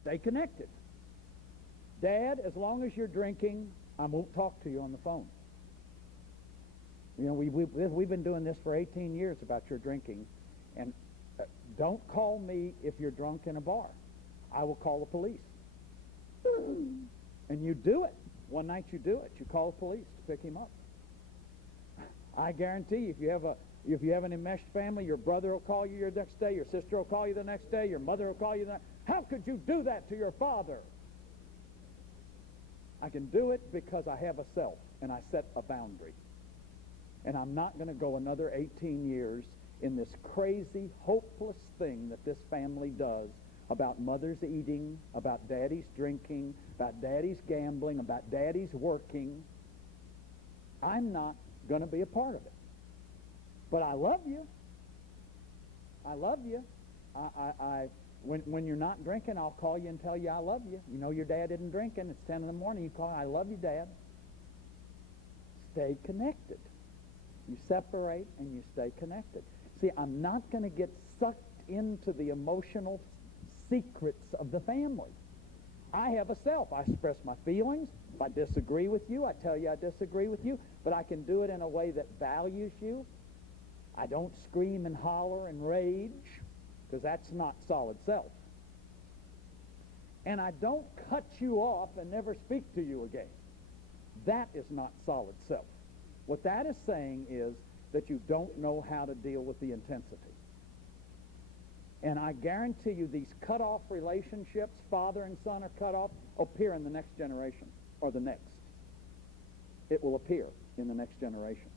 Stay connected. Dad, as long as you're drinking, I won't talk to you on the phone. You know, we've been doing this for 18 years about your drinking, and don't call me if you're drunk in a bar. I will call the police. And you do it. One night you do it. You call the police to pick him up. I guarantee you, if you have an enmeshed family, your brother will call you the next day, your sister will call you the next day, your mother will call you the next day. How could you do that to your father? I can do it because I have a self, and I set a boundary. And I'm not going to go another 18 years in this crazy, hopeless thing that this family does about mother's eating, about daddy's drinking, about daddy's gambling, about daddy's working. I'm not going to be a part of it. But I love you. I love you. When you're not drinking, I'll call you and tell you I love you. You know your dad isn't drinking. It's 10 in the morning. You call, I love you, Dad. Stay connected. You separate and you stay connected. See, I'm not going to get sucked into the emotional secrets of the family. I have a self. I express my feelings. If I disagree with you, I tell you I disagree with you, but I can do it in a way that values you, I don't scream and holler and rage, because that's not solid self. And I don't cut you off and never speak to you again. That is not solid self. What that is saying is that you don't know how to deal with the intensity. And I guarantee you these cut-off relationships, father and son are cut off, appear in the next generation or the next. It will appear in the next generation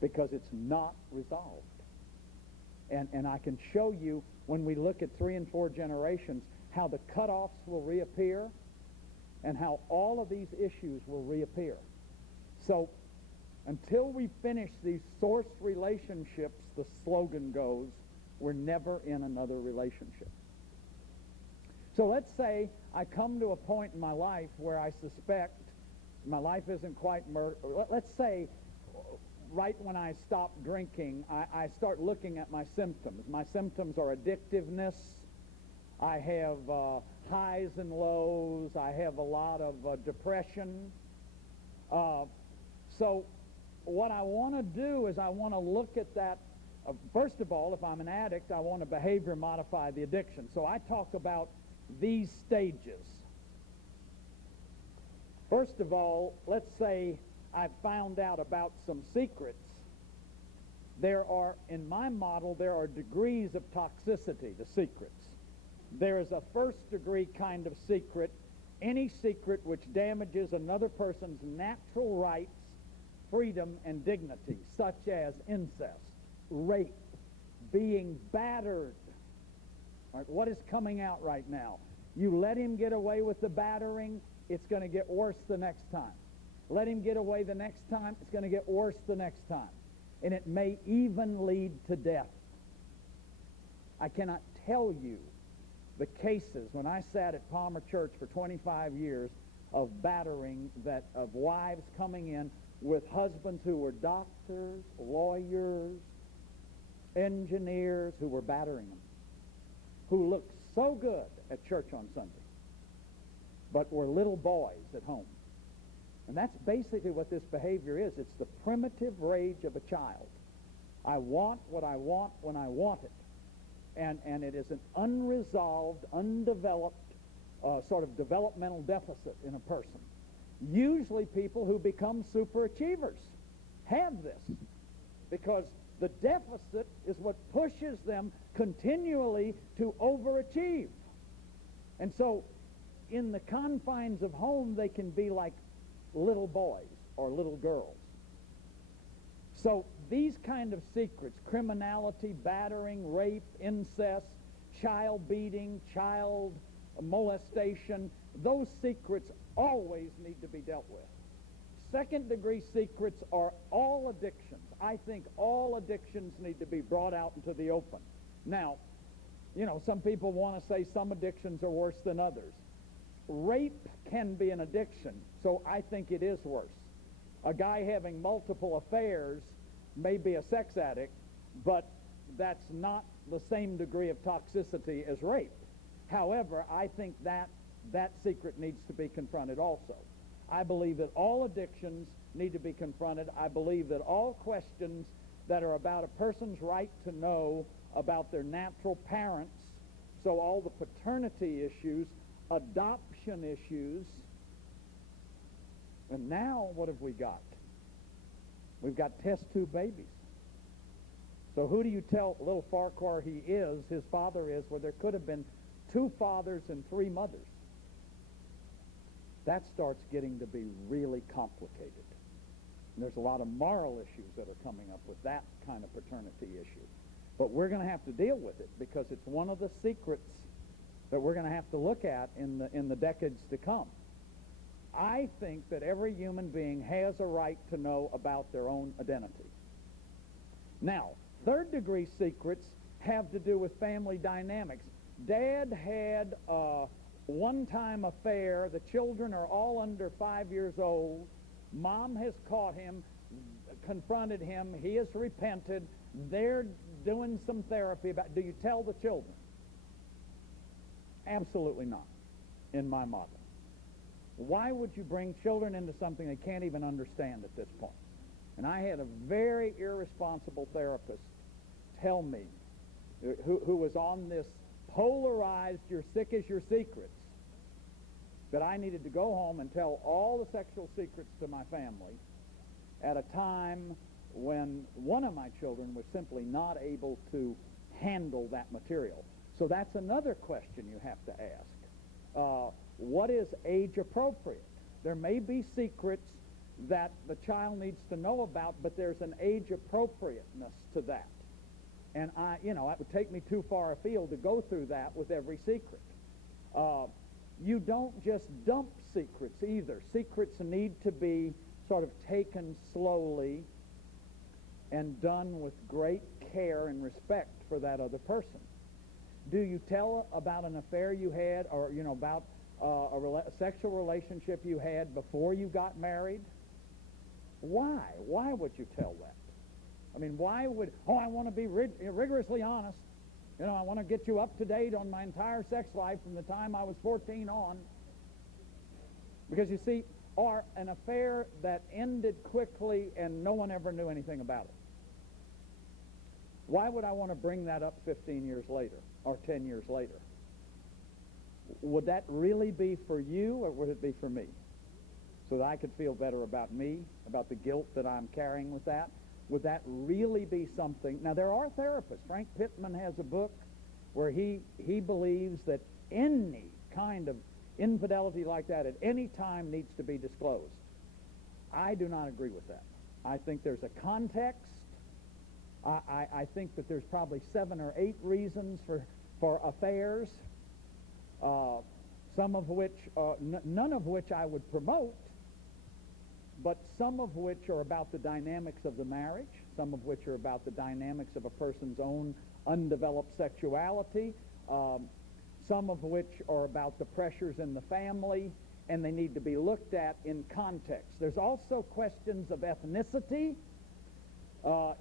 because it's not resolved. And I can show you when we look at 3 and 4 generations how the cut-offs will reappear and how all of these issues will reappear. So until we finish these source relationships, the slogan goes, we're never in another relationship. So let's say I come to a point in my life where I suspect my life isn't quite let's say right when I stop drinking, I start looking at my symptoms. My symptoms are addictiveness. I have highs and lows. I have a lot of depression. So what I want to do is I want to look at that. First of all, if I'm an addict, I want to behavior modify the addiction. So I talk about these stages. First of all, let's say I've found out about some secrets. There are, in my model, there are degrees of toxicity to secrets. There is a first-degree kind of secret, any secret which damages another person's natural rights, freedom, and dignity, such as incest, rape, being battered. All right, what is coming out right now? You let him get away with the battering, it's going to get worse the next time. Let him get away the next time, it's going to get worse the next time. And it may even lead to death. I cannot tell you the cases when I sat at Palmer Church for 25 years of battering, of wives coming in with husbands who were doctors, lawyers, engineers who were battering them, who looked so good at church on Sunday, but were little boys at home. And that's basically what this behavior is. It's the primitive rage of a child. I want what I want when I want it. And it is an unresolved, undeveloped sort of developmental deficit in a person. Usually people who become superachievers have this because the deficit is what pushes them continually to overachieve. And so in the confines of home, they can be like little boys or little girls. So these kind of secrets, criminality, battering, rape, incest, child beating, child molestation, those secrets always need to be dealt with. Second-degree secrets are all addictions. I think all addictions need to be brought out into the open. Now, you know, some people want to say some addictions are worse than others. Rape can be an addiction, so I think it is worse. A guy having multiple affairs may be a sex addict, but that's not the same degree of toxicity as rape. However, I think that secret needs to be confronted also. I believe that all addictions need to be confronted. I believe that all questions that are about a person's right to know about their natural parents, so all the paternity issues, adoption issues, and now what have we got? We've got test tube babies. So who do you tell little Farquhar he is, his father is, where there could have been 2 fathers and 3 mothers? That starts getting to be really complicated. And there's a lot of moral issues that are coming up with that kind of paternity issue. But we're going to have to deal with it because it's one of the secrets that we're going to have to look at in the decades to come. I think that every human being has a right to know about their own identity. Now, third-degree secrets have to do with family dynamics. Dad had a one-time affair. The children are all under 5 years old. Mom has caught him, confronted him. He has repented. They're doing some therapy about. Do you tell the children? Absolutely not, in my model. Why would you bring children into something they can't even understand at this point? And I had a very irresponsible therapist tell me, who was on this polarized, you're sick as your secrets, that I needed to go home and tell all the sexual secrets to my family at a time when one of my children was simply not able to handle that material. So that's another question you have to ask. What is age appropriate? There may be secrets that the child needs to know about, but there's an age appropriateness to that. And it would take me too far afield to go through that with every secret. You don't just dump secrets either. Secrets need to be sort of taken slowly and done with great care and respect for that other person. Do you tell about an affair you had, or about a sexual relationship you had before you got married? Why? Why would you tell that? I mean, why would, I want to be rigorously honest. I want to get you up to date on my entire sex life from the time I was 14 on. Because you see, or an affair that ended quickly and no one ever knew anything about it. Why would I want to bring that up 15 years later or 10 years later? Would that really be for you, or would it be for me? So that I could feel better about me, about the guilt that I'm carrying with that? Would that really be something? Now, there are therapists. Frank Pittman has a book where he believes that any kind of infidelity like that at any time needs to be disclosed. I do not agree with that. I think there's a context. I think that there's probably 7 or 8 reasons for affairs, some of which, none of which I would promote, but some of which are about the dynamics of the marriage, some of which are about the dynamics of a person's own undeveloped sexuality, some of which are about the pressures in the family, and they need to be looked at in context. There's also questions of ethnicity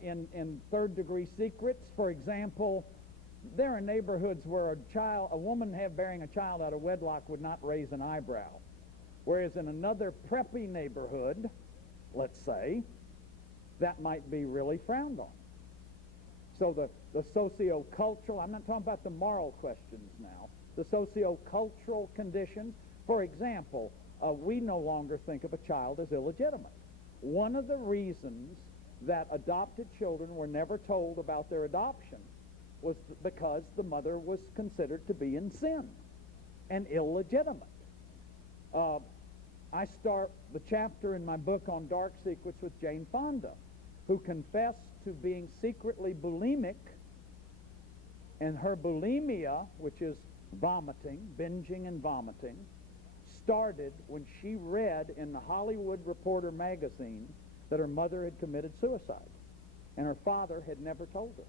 in third-degree secrets. For example, there are neighborhoods where a woman bearing a child out of wedlock would not raise an eyebrow. Whereas in another preppy neighborhood, let's say, that might be really frowned on. So the socio-cultural, I'm not talking about the moral questions now, the socio-cultural conditions. For example, we no longer think of a child as illegitimate. One of the reasons that adopted children were never told about their adoption was because the mother was considered to be in sin and illegitimate. I start the chapter in my book on dark secrets with Jane Fonda, who confessed to being secretly bulimic, and her bulimia, which is vomiting, binging and vomiting, started when she read in the Hollywood Reporter magazine that her mother had committed suicide, and her father had never told her.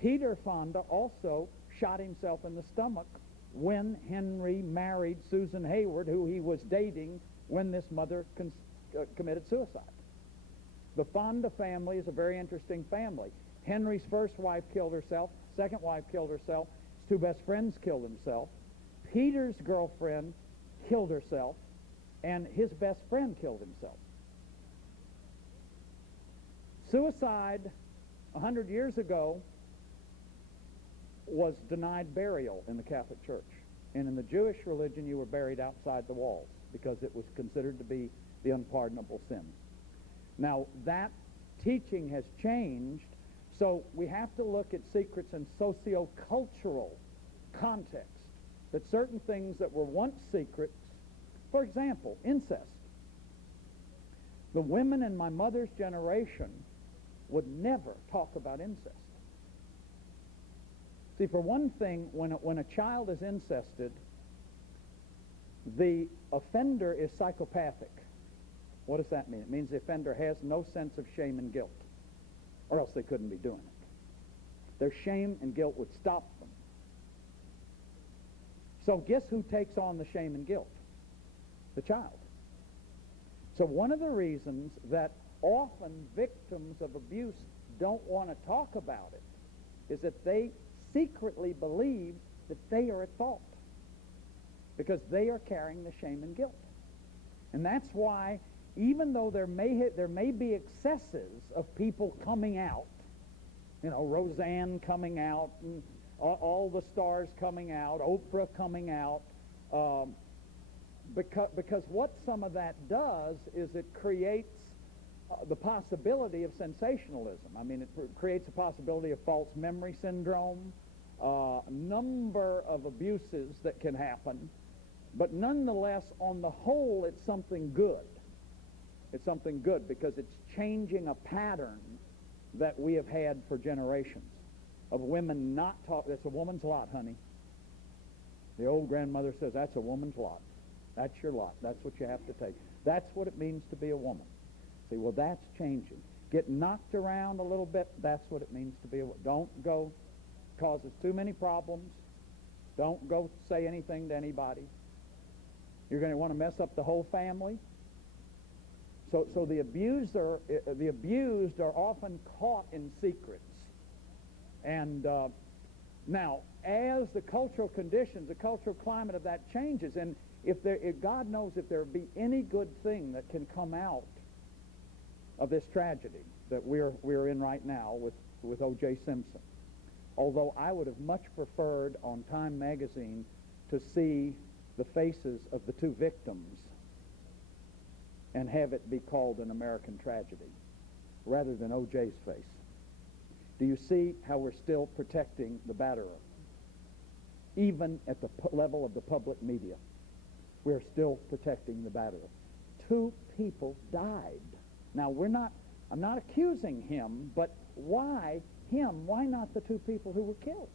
Peter Fonda also shot himself in the stomach when Henry married Susan Hayward, who he was dating when this mother committed suicide. The Fonda family is a very interesting family. Henry's first wife killed herself, second wife killed herself, his 2 best friends killed themselves, Peter's girlfriend killed herself, and his best friend killed himself. Suicide 100 years ago was denied burial in the Catholic Church. And in the Jewish religion, you were buried outside the walls because it was considered to be the unpardonable sin. Now, that teaching has changed, so we have to look at secrets in socio-cultural context, that certain things that were once secrets, for example, incest. The women in my mother's generation would never talk about incest. See, for one thing, when a child is incested, the offender is psychopathic. What does that mean? It means the offender has no sense of shame and guilt, or else they couldn't be doing it. Their shame and guilt would stop them. So guess who takes on the shame and guilt? The child. So one of the reasons that often victims of abuse don't want to talk about it is that they secretly believe that they are at fault because they are carrying the shame and guilt. And that's why even though there may be excesses of people coming out, Roseanne coming out, and all the stars coming out, Oprah coming out, because what some of that does is it creates the possibility of sensationalism. I mean, it creates a possibility of false memory syndrome, a number of abuses that can happen, but nonetheless, on the whole, it's something good. It's something good because it's changing a pattern that we have had for generations of women not talk. That's a woman's lot, honey. The old grandmother says, that's a woman's lot. That's your lot. That's what you have to take. That's what it means to be a woman. See, well, that's changing. Get knocked around a little bit, that's what it means to be a woman. Don't go, causes too many problems. Don't go say anything to anybody. You're going to want to mess up the whole family. So the abused are often caught in secrets. And now, as the cultural conditions, the cultural climate of that changes, and if God knows if there be any good thing that can come out of this tragedy that we're in right now with O.J. Simpson. Although I would have much preferred on Time magazine to see the faces of the two victims and have it be called an American tragedy rather than O.J.'s face. Do you see how we're still protecting the batterer? Even at the level of the public media, we're still protecting the batterer. 2 people died. Now, I'm not accusing him, but why him? Why not the 2 people who were killed?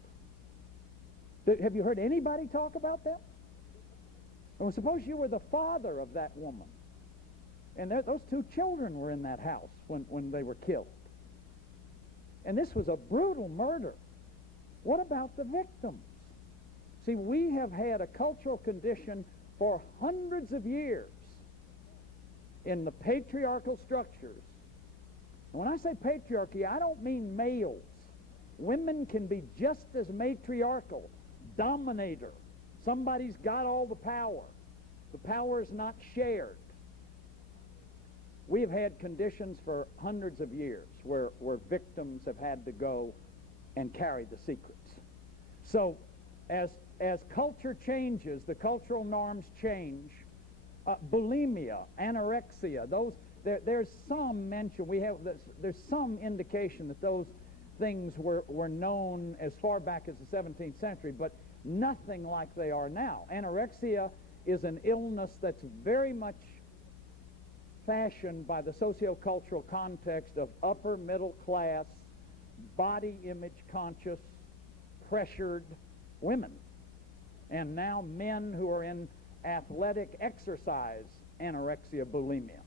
Have you heard anybody talk about that? Well, suppose you were the father of that woman, and those 2 children were in that house when they were killed. And this was a brutal murder. What about the victims? See, we have had a cultural condition for hundreds of years in the patriarchal structures. And when I say patriarchy, I don't mean males. Women can be just as matriarchal, dominator. Somebody's got all the power. The power is not shared. We have had conditions for hundreds of years where victims have had to go and carry the secrets. So as culture changes, the cultural norms change. Bulimia, anorexia, there's some mention. There's some indication that those things were known as far back as the 17th century, but nothing like they are now. Anorexia is an illness that's very much fashioned by the sociocultural context of upper middle class, body image conscious, pressured women. And now men who are in athletic exercise, anorexia, bulimia.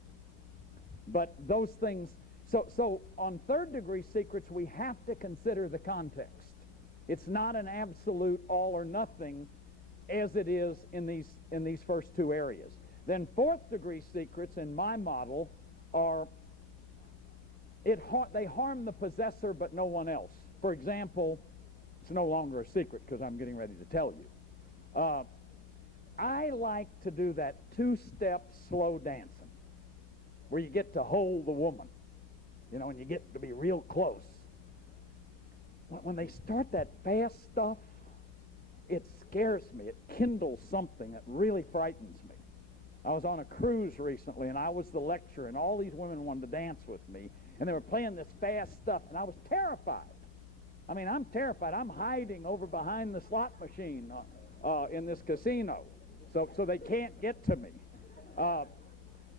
But those things, so on third-degree secrets, we have to consider the context. It's not an absolute all or nothing as it is in these first 2 areas. Then fourth-degree secrets, in my model, they harm the possessor but no one else. For example, it's no longer a secret because I'm getting ready to tell you. I like to do that 2-step slow dancing where you get to hold the woman, and you get to be real close. When they start that fast stuff, it scares me. It kindles something that really frightens me. I was on a cruise recently, and I was the lecturer, and all these women wanted to dance with me, and they were playing this fast stuff, and I was terrified. I mean, I'm terrified. I'm hiding over behind the slot machine in this casino, so they can't get to me.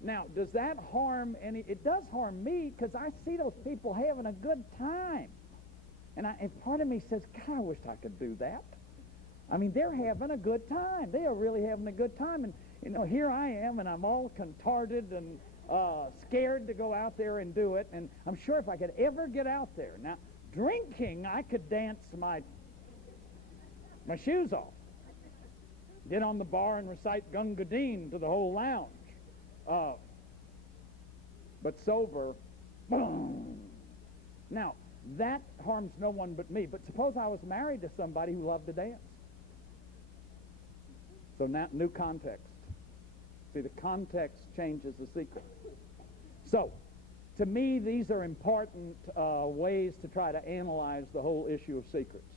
Now, does that harm any? It does harm me because I see those people having a good time. And part of me says, God, I wish I could do that. I mean, they're having a good time. They are really having a good time. And, here I am, and I'm all contorted and scared to go out there and do it. And I'm sure if I could ever get out there. Now, drinking, I could dance my shoes off. Get on the bar and recite Gunga Din to the whole lounge. But sober, boom. Now, that harms no one but me. But suppose I was married to somebody who loved to dance. So now, new context. See, the context changes the secret. So, to me, these are important ways to try to analyze the whole issue of secrets.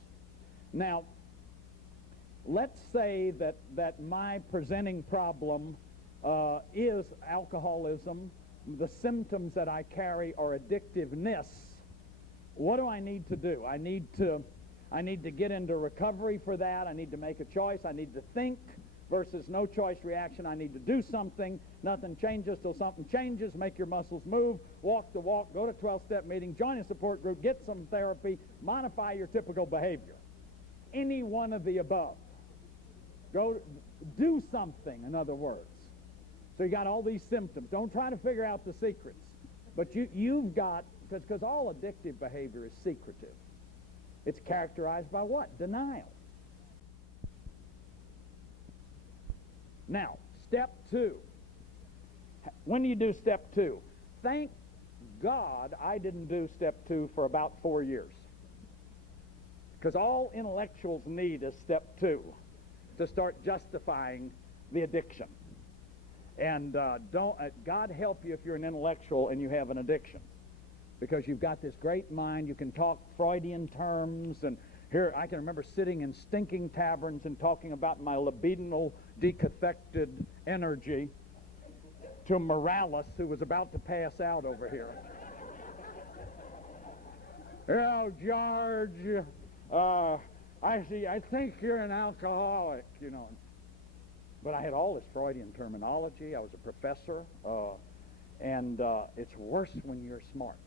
Now, let's say that my presenting problem is alcoholism. The symptoms that I carry are addictiveness. What do I need to do? I need to get into recovery for that. I need to make a choice. I need to think versus no choice reaction. I need to do something. Nothing changes till something changes. Make your muscles move. Walk the walk. Go to 12-step meeting. Join a support group. Get some therapy. Modify your typical behavior. Any one of the above. Go do something, in other words. So you got all these symptoms. Don't try to figure out the secrets. But you've got, because all addictive behavior is secretive. It's characterized by what? Denial. Now, step 2. When do you do step 2? Thank God I didn't do step 2 for about 4 years. Because all intellectuals need is step 2 to start justifying the addiction. And God help you if you're an intellectual and you have an addiction. Because you've got this great mind, you can talk Freudian terms, and here I can remember sitting in stinking taverns and talking about my libidinal decathected energy to Morales, who was about to pass out over here. Oh, George, I think you're an alcoholic, you know. But I had all this Freudian terminology. I was a professor, and it's worse when you're smart.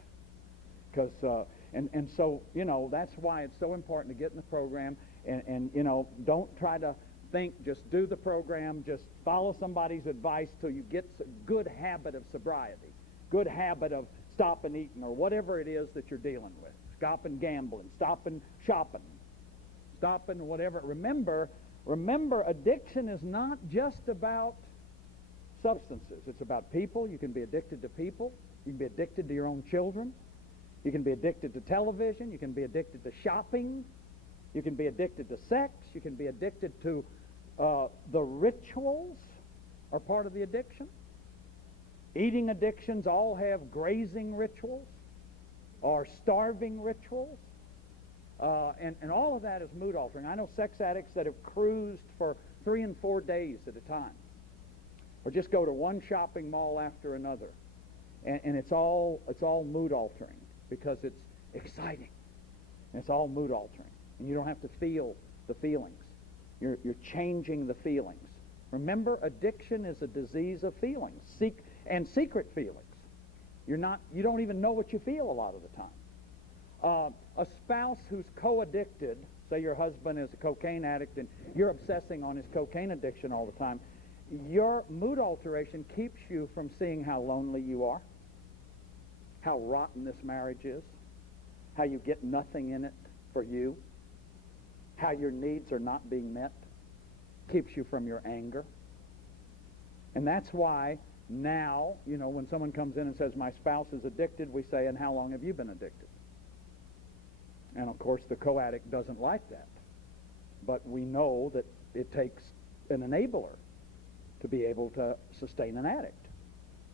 Because and so, you know, that's why it's so important to get in the program and you know, don't try to think, just do the program, just follow somebody's advice till you get a good habit of sobriety, good habit of stopping eating or whatever it is that you're dealing with, stopping gambling, stopping shopping, stopping whatever. Remember, addiction is not just about substances. It's about people. You can be addicted to people. You can be addicted to your own children. You can be addicted to television. You can be addicted to shopping. You can be addicted to sex. You can be addicted to the rituals are part of the addiction. Eating addictions all have grazing rituals or starving rituals. And all of that is mood altering. I know sex addicts that have cruised for 3 and 4 days at a time, or just go to one shopping mall after another, and it's all mood altering because it's exciting. And it's all mood altering, and you don't have to feel the feelings. You're changing the feelings. Remember, addiction is a disease of feelings, and secret feelings. You don't even know what you feel a lot of the time. A spouse who's co-addicted, say your husband is a cocaine addict and you're obsessing on his cocaine addiction all the time, your mood alteration keeps you from seeing how lonely you are, how rotten this marriage is, how you get nothing in it for you, how your needs are not being met, keeps you from your anger. And that's why now, you know, when someone comes in and says, my spouse is addicted, we say, and how long have you been addicted? And of course, the co-addict doesn't like that. But we know that it takes an enabler to be able to sustain an addict.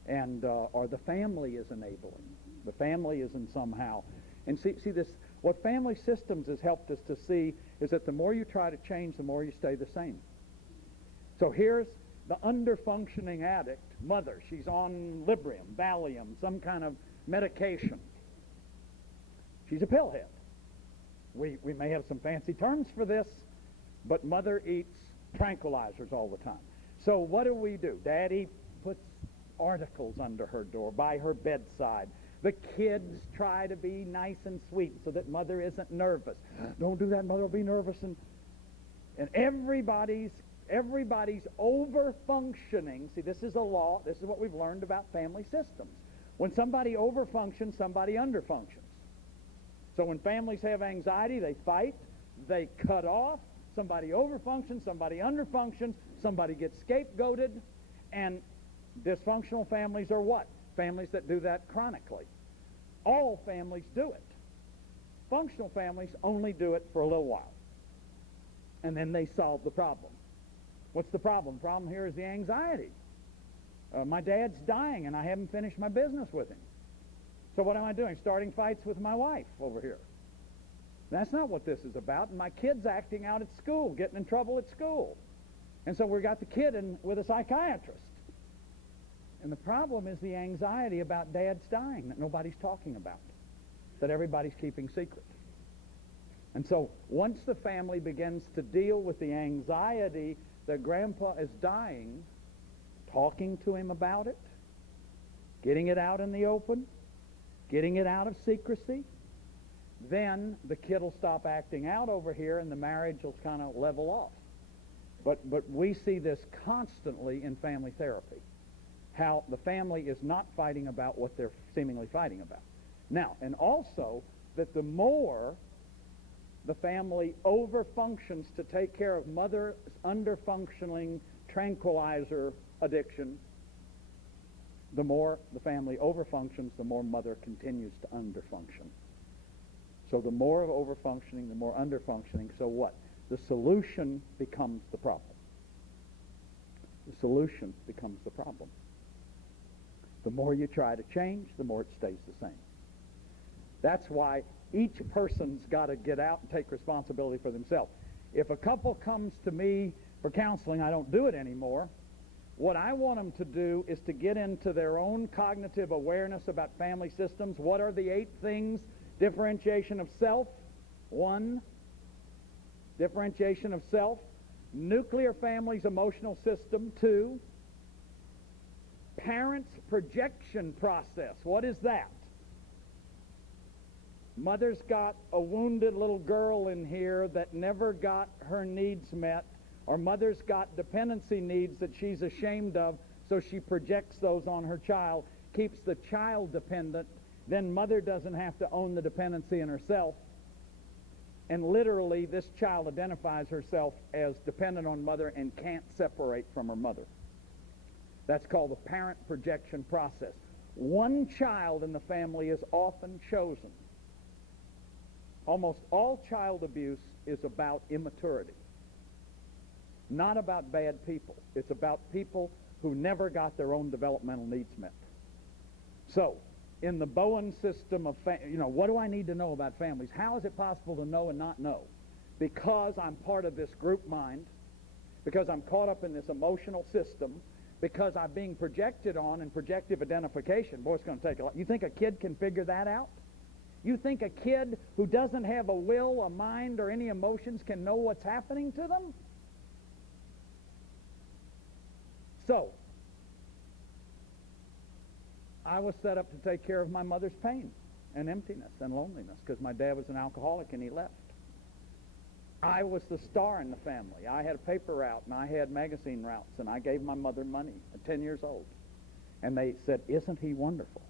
And, or the family is enabling. The family isn't somehow. And see this, what family systems has helped us to see is that the more you try to change, the more you stay the same. So here's the under-functioning addict, mother. She's on Librium, Valium, some kind of medication. She's a pillhead. We may have some fancy terms for this, but mother eats tranquilizers all the time. So what do? Daddy puts articles under her door, by her bedside. The kids try to be nice and sweet so that mother isn't nervous. Don't do that, mother will be nervous. And everybody's over-functioning. See, this is a law. This is what we've learned about family systems. When somebody over-functions, somebody under-functions. So when families have anxiety, they fight, they cut off, somebody overfunctions, somebody underfunctions, somebody gets scapegoated, and dysfunctional families are what? Families that do that chronically. All families do it. Functional families only do it for a little while, and then they solve the problem. What's the problem? The problem here is the anxiety. My dad's dying, and I haven't finished my business with him. So what am I doing? Starting fights with my wife over here. That's not what this is about. And my kid's acting out at school, getting in trouble at school. And so we got the kid with a psychiatrist. And the problem is the anxiety about dad's dying that nobody's talking about, that everybody's keeping secret. And so once the family begins to deal with the anxiety that grandpa is dying, talking to him about it, getting it out in the open, getting it out of secrecy, then the kid will stop acting out over here and the marriage will kind of level off. But we see this constantly in family therapy, how the family is not fighting about what they're seemingly fighting about. Now, and also that the more the family overfunctions to take care of mother's underfunctioning tranquilizer addiction, the more the family overfunctions, the more mother continues to underfunction. So the more of overfunctioning, the more underfunctioning. So what? The solution becomes the problem. The solution becomes the problem. The more you try to change, the more it stays the same. That's why each person's got to get out and take responsibility for themselves. If a couple comes to me for counseling, I don't do it anymore. What I want them to do is to get into their own cognitive awareness about family systems. What are the 8 things? Differentiation of self, 1. Differentiation of self. Nuclear family's emotional system, 2. Parents' projection process. What is that? Mother's got a wounded little girl in here that never got her needs met, or mother's got dependency needs that she's ashamed of, so she projects those on her child, keeps the child dependent. Then mother doesn't have to own the dependency in herself. And literally, this child identifies herself as dependent on mother and can't separate from her mother. That's called the parent projection process. One child in the family is often chosen. Almost all child abuse is about immaturity. Not about bad people. It's about people who never got their own developmental needs met. So, in the Bowen system of, what do I need to know about families? How is it possible to know and not know? Because I'm part of this group mind, because I'm caught up in this emotional system, because I'm being projected on in projective identification. Boy, it's going to take a lot. You think a kid can figure that out? You think a kid who doesn't have a will, a mind, or any emotions can know what's happening to them? So, I was set up to take care of my mother's pain and emptiness and loneliness because my dad was an alcoholic and he left. I was the star in the family. I had a paper route and I had magazine routes and I gave my mother money at 10 years old. And they said, "Isn't he wonderful?"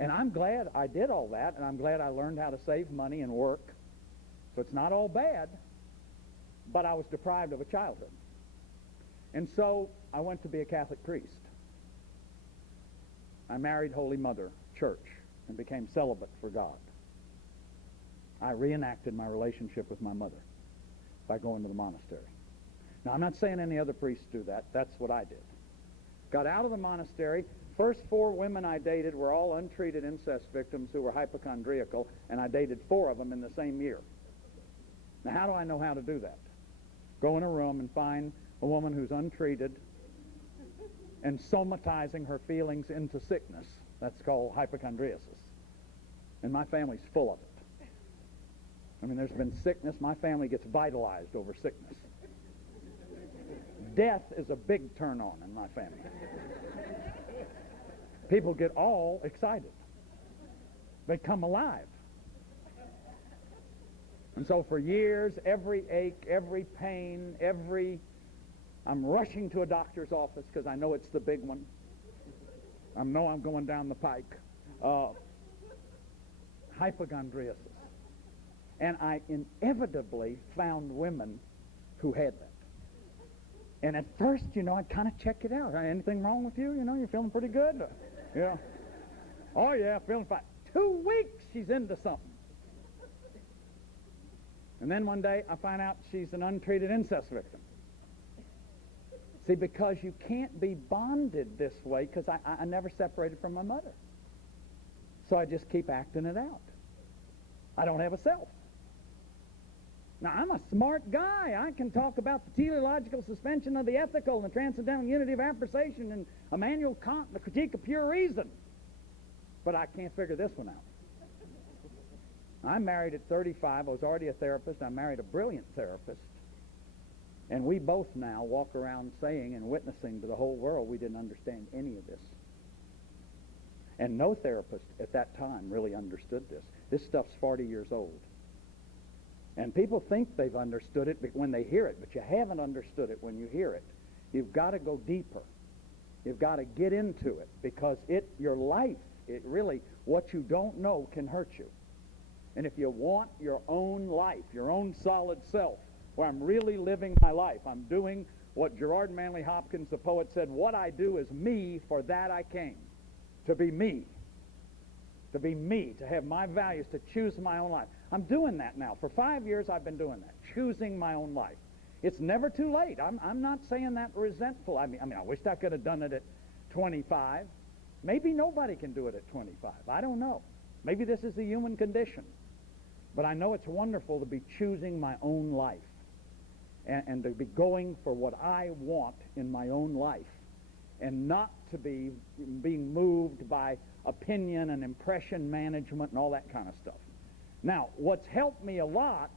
And I'm glad I did all that, and I'm glad I learned how to save money and work. So it's not all bad, but I was deprived of a childhood. And so I went to be a Catholic priest. I married Holy Mother Church and became celibate for God. I reenacted my relationship with my mother by going to the monastery. Now, I'm not saying any other priests do that. That's what I did. Got out of the monastery. First 4 women I dated were all untreated incest victims who were hypochondriacal, and I dated 4 of them in the same year. Now, how do I know how to do that? Go in a room and find a woman who's untreated and somatizing her feelings into sickness. That's called hypochondriasis. And my family's full of it. I mean, there's been sickness. My family gets vitalized over sickness. Death is a big turn-on in my family. People get all excited. They come alive. And so for years, every ache, every pain, I'm rushing to a doctor's office because I know it's the big one. I know I'm going down the pike. Hypochondriasis. And I inevitably found women who had that. And at first, I'd kind of check it out. Anything wrong with you? You're feeling pretty good? Yeah. Oh, yeah, feeling fine. 2 weeks, she's into something. And then one day, I find out she's an untreated incest victim. See, because you can't be bonded this way, because I never separated from my mother. So I just keep acting it out. I don't have a self. Now, I'm a smart guy. I can talk about the teleological suspension of the ethical and the transcendental unity of appreciation and Immanuel Kant and the critique of pure reason. But I can't figure this one out. I'm married at 35. I was already a therapist. I married a brilliant therapist. And we both now walk around saying and witnessing to the whole world we didn't understand any of this. And no therapist at that time really understood this. This stuff's 40 years old. And people think they've understood it when they hear it, but you haven't understood it when you hear it. You've got to go deeper. You've got to get into it, because your life, it really, what you don't know can hurt you. And if you want your own life, your own solid self, where I'm really living my life, I'm doing what Gerard Manley Hopkins, the poet, said, what I do is me, for that I came. To be me. To be me, to have my values, to choose my own life. I'm doing that now. For 5 years I've been doing that, choosing my own life. It's never too late. I'm not saying that resentful. I mean, I wished I could have done it at 25. Maybe nobody can do it at 25. I don't know. Maybe this is the human condition. But I know it's wonderful to be choosing my own life and to be going for what I want in my own life, and not to be being moved by opinion and impression management and all that kind of stuff. Now, what's helped me a lot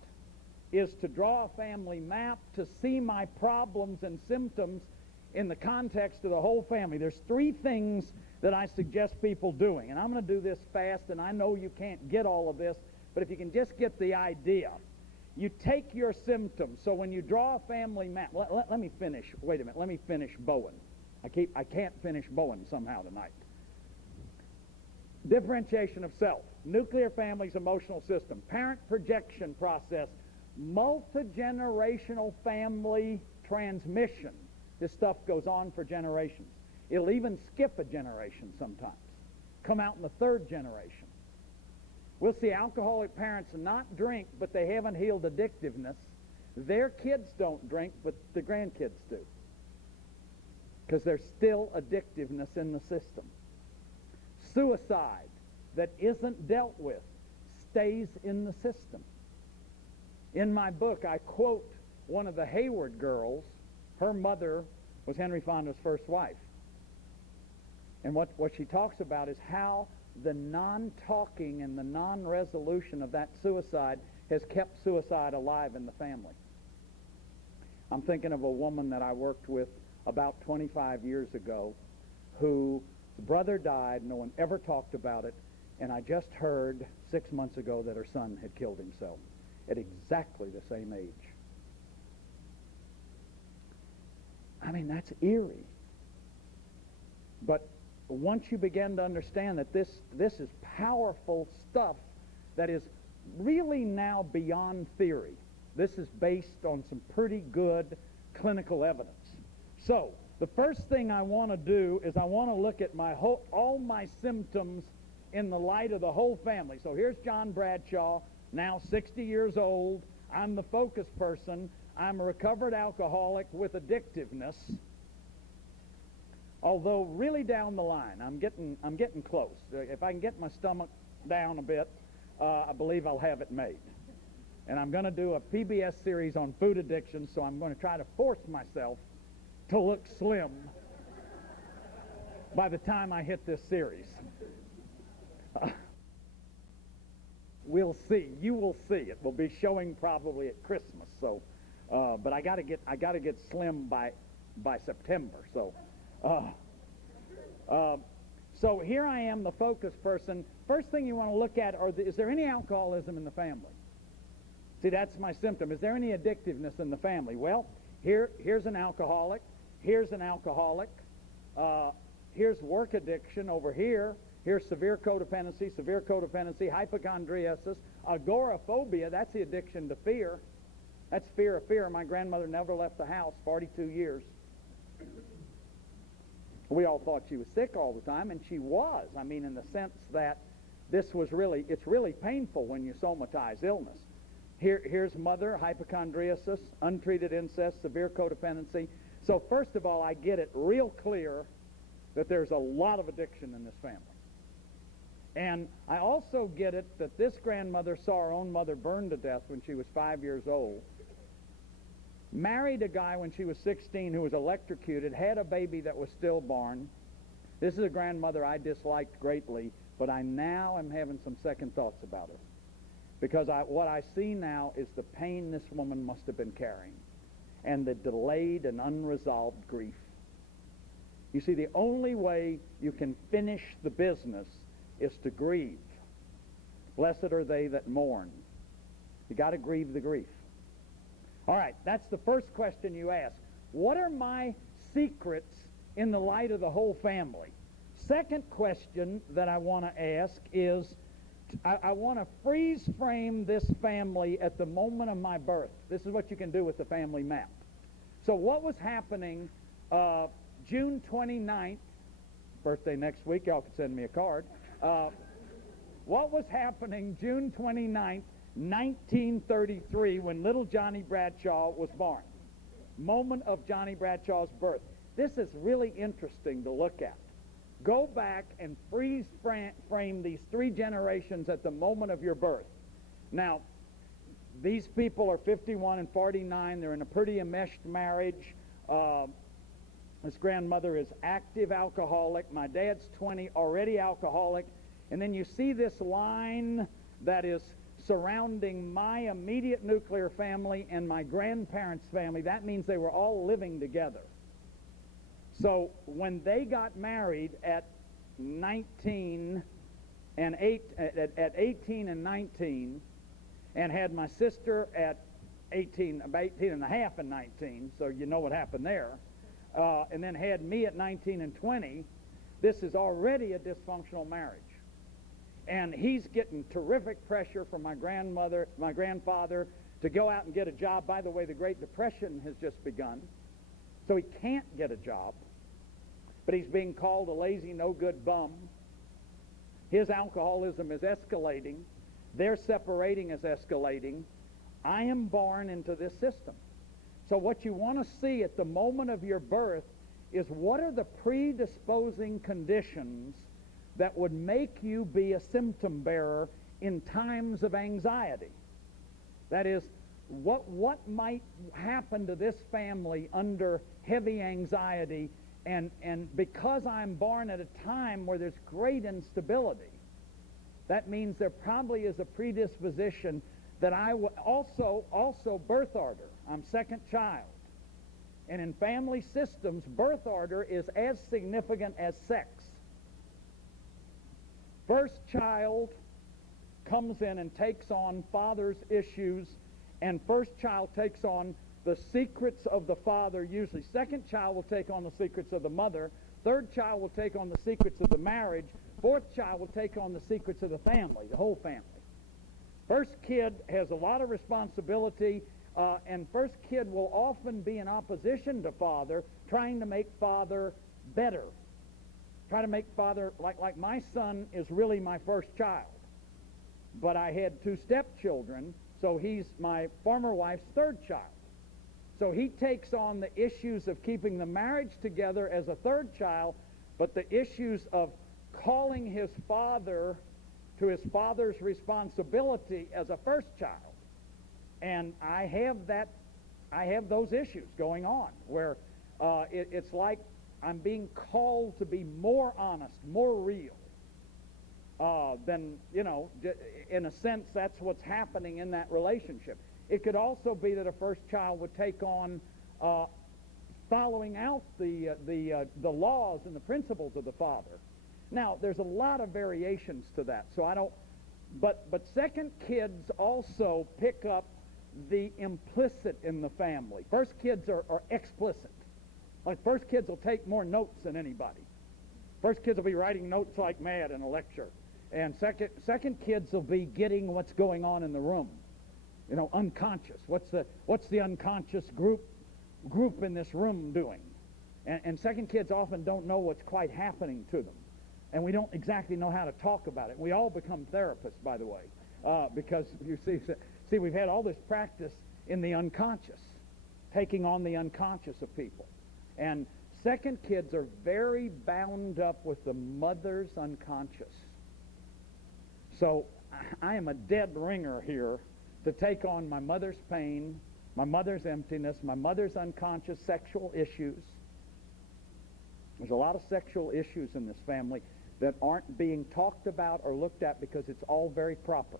is to draw a family map to see my problems and symptoms in the context of the whole family. There's 3 things that I suggest people doing, and I'm going to do this fast, and I know you can't get all of this, but if you can just get the idea. You take your symptoms. So when you draw a family map, let me finish. Wait a minute. Let me finish Bowen. I can't finish Bowen somehow tonight. Differentiation of self, nuclear family's emotional system, parent projection process, multi-generational family transmission. This stuff goes on for generations. It'll even skip a generation sometimes, come out in the 3rd generation. We'll see alcoholic parents not drink, but they haven't healed addictiveness. Their kids don't drink, but the grandkids do, because there's still addictiveness in the system. Suicide that isn't dealt with stays in the system. In my book, I quote one of the Hayward girls. Her mother was Henry Fonda's first wife. And what she talks about is how the non-talking and the non-resolution of that suicide has kept suicide alive in the family. I'm thinking of a woman that I worked with about 25 years ago whose brother died. No one ever talked about it. And I just heard 6 months ago that her son had killed himself at exactly the same age. I mean, that's eerie. But once you begin to understand that this is powerful stuff that is really now beyond theory. This is based on some pretty good clinical evidence. So, the first thing I want to do is I want to look at all my symptoms in the light of the whole family. So here's John Bradshaw, now 60 years old. I'm the focus person. I'm a recovered alcoholic with addictiveness. Although really down the line, I'm getting close. If I can get my stomach down a bit, I believe I'll have it made. And I'm going to do a PBS series on food addiction, so I'm going to try to force myself to look slim by the time I hit this series. We'll see. You will see. It will be showing probably at Christmas. So, but I got to get slim by September. So here I am, the focus person. First thing you want to look at is there any alcoholism in the family? See, that's my symptom. Is there any addictiveness in the family? Well, here's an alcoholic. Here's an alcoholic. Here's work addiction over here. Here's severe codependency, hypochondriasis, agoraphobia. That's the addiction to fear. That's fear of fear. My grandmother never left the house, 42 years. We all thought she was sick all the time, and she was. I mean, in the sense that it's really painful when you somatize illness. Here's mother, hypochondriasis, untreated incest, severe codependency. So first of all, I get it real clear that there's a lot of addiction in this family. And I also get it that this grandmother saw her own mother burned to death when she was 5 years old, married a guy when she was 16 who was electrocuted, had a baby that was stillborn. This is a grandmother I disliked greatly, but I now am having some second thoughts about her. Because what I see now is the pain this woman must have been carrying, and the delayed and unresolved grief. You see, the only way you can finish the business is to grieve. Blessed are they that mourn. You got to grieve the grief. All right, that's the first question you ask. What are my secrets in the light of the whole family? Second question that I want to ask is, I want to freeze frame this family at the moment of my birth. This is what you can do with the family map. So what was happening June 29th, birthday next week, y'all can send me a card. What was happening June 29th, 1933, when little Johnny Bradshaw was born? Moment of Johnny Bradshaw's birth. This is really interesting to look at. Go back and freeze frame these three generations at the moment of your birth. Now, these people are 51 and 49. They're in a pretty enmeshed marriage. This grandmother is active alcoholic. My dad's 20, already alcoholic. And then you see this line that is surrounding my immediate nuclear family and my grandparents' family. That means they were all living together. So when they got married at 18 and 19, and had my sister at 18 and a half and 19, so you know what happened there, and then had me at 19 and 20, this is already a dysfunctional marriage. And he's getting terrific pressure from my grandfather to go out and get a job. By the way, the Great Depression has just begun, so he can't get a job. But he's being called a lazy, no-good bum. His alcoholism is escalating. Their separating is escalating. I am born into this system. So what you want to see at the moment of your birth is, what are the predisposing conditions that would make you be a symptom bearer in times of anxiety? That is, what might happen to this family under heavy anxiety, and because I'm born at a time where there's great instability, that means there probably is a predisposition that also birth order. I'm second child. And in family systems, birth order is as significant as sex. First child comes in and takes on father's issues, and first child takes on the secrets of the father usually. Second child will take on the secrets of the mother. Third child will take on the secrets of the marriage. Fourth child will take on the secrets of the family, the whole family. First kid has a lot of responsibility, and first kid will often be in opposition to father, trying to make father better. Try to make father, like my son is really my first child. But I had two stepchildren, so he's my former wife's third child. So he takes on the issues of keeping the marriage together as a third child, but the issues of calling his father to his father's responsibility as a first child. And I have those issues going on, where it's like I'm being called to be more honest, more real. Then, in a sense, that's what's happening in that relationship. It could also be that a first child would take on following out the laws and the principles of the father. Now, there's a lot of variations to that, so I don't. But second kids also pick up the implicit in the family. First kids are explicit. Like, first kids will take more notes than anybody. First kids will be writing notes like mad in a lecture. And second kids will be getting what's going on in the room. Unconscious. What's the unconscious group in this room doing? And second kids often don't know what's quite happening to them. And we don't exactly know how to talk about it. We all become therapists, by the way, because you see, we've had all this practice in the unconscious, taking on the unconscious of people. And second kids are very bound up with the mother's unconscious. So I am a dead ringer here to take on my mother's pain, my mother's emptiness, my mother's unconscious sexual issues. There's a lot of sexual issues in this family that aren't being talked about or looked at because it's all very proper.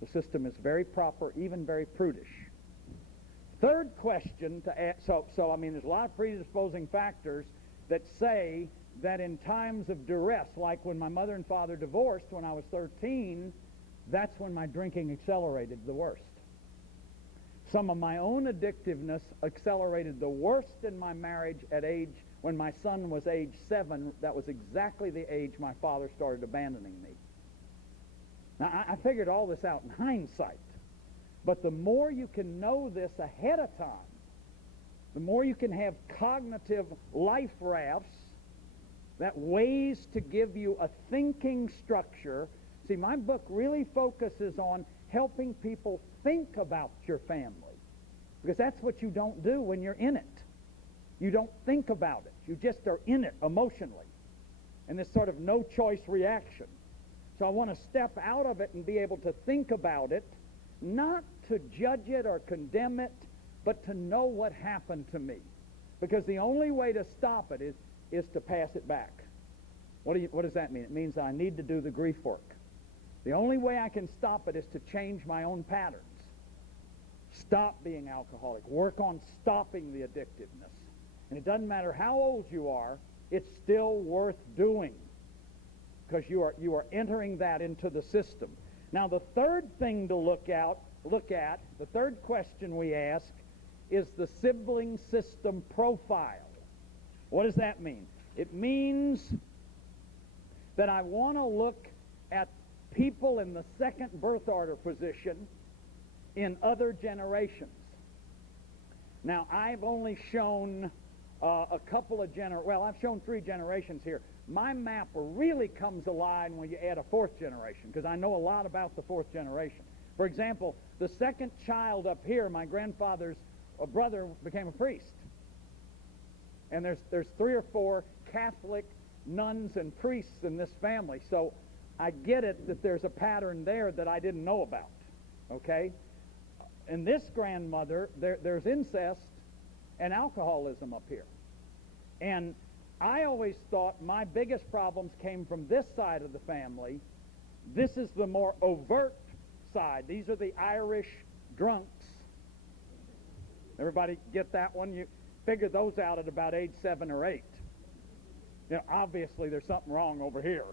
The system is very proper, even very prudish. Third question to ask, so I mean, there's a lot of predisposing factors that say that in times of duress, like when my mother and father divorced when I was 13, that's when my drinking accelerated the worst. Some of my own addictiveness accelerated the worst in my marriage at when my son was age 7. That was exactly the age my father started abandoning me. Now, I figured all this out in hindsight. But the more you can know this ahead of time, the more you can have cognitive life rafts, that ways to give you a thinking structure. See, my book really focuses on helping people think about your family, because that's what you don't do when you're in it. You don't think about it. You just are in it emotionally, and this sort of no-choice reaction. So I want to step out of it and be able to think about it, not to judge it or condemn it, but to know what happened to me. Because the only way to stop it is to pass it back. What does that mean? It means I need to do the grief work. The only way I can stop it is to change my own patterns. Stop being alcoholic. Work on stopping the addictiveness. And it doesn't matter how old you are, it's still worth doing, because you are entering that into the system. Now, the third thing to look at, the third question we ask is the sibling system profile. What does that mean? It means that I want to look at people in the second birth order position in other generations. Now, I've only shown I've shown 3 generations here. My map really comes alive when you add a 4th generation, because I know a lot about the 4th generation. For example, the second child up here, my grandfather's brother, became a priest. And there's 3 or 4 Catholic nuns and priests in this family. So I get it that there's a pattern there that I didn't know about. Okay? In this grandmother, there's incest and alcoholism up here. And I always thought my biggest problems came from this side of the family. This is the more overt side. These are the Irish drunks. Everybody get that one? You figure those out at about age 7 or 8. You know, obviously there's something wrong over here.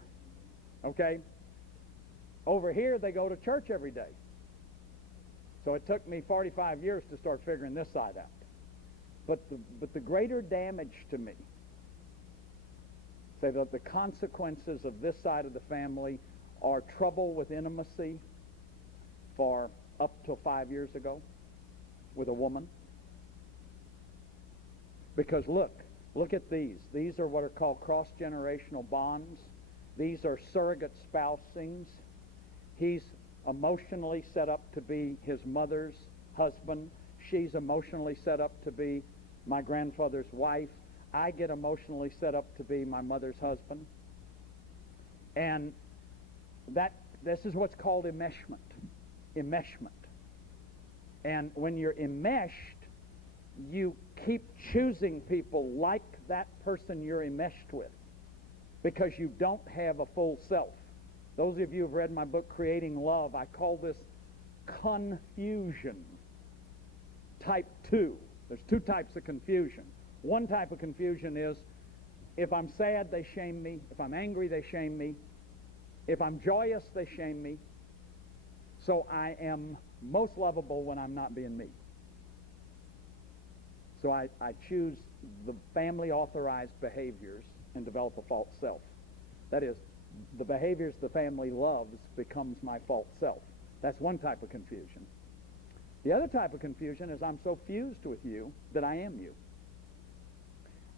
Okay? Over here they go to church every day. So it took me 45 years to start figuring this side out. But the greater damage to me, say that the consequences of this side of the family are trouble with intimacy for up till 5 years ago with a woman. Because look at these. These are what are called cross-generational bonds. These are surrogate spousings. He's emotionally set up to be his mother's husband. She's emotionally set up to be my grandfather's wife. I get emotionally set up to be my mother's husband. And this is what's called enmeshment. Enmeshment. And when you're enmeshed, you keep choosing people like that person you're enmeshed with, because you don't have a full self. Those of you who have read my book, Creating Love, I call this confusion. Type 2. There's 2 types of confusion. One type of confusion is, if I'm sad, they shame me. If I'm angry, they shame me. If I'm joyous, they shame me. So I am most lovable when I'm not being me. So I choose the family-authorized behaviors and develop a false self. That is, the behaviors the family loves becomes my false self. That's one type of confusion. The other type of confusion is I'm so fused with you that I am you.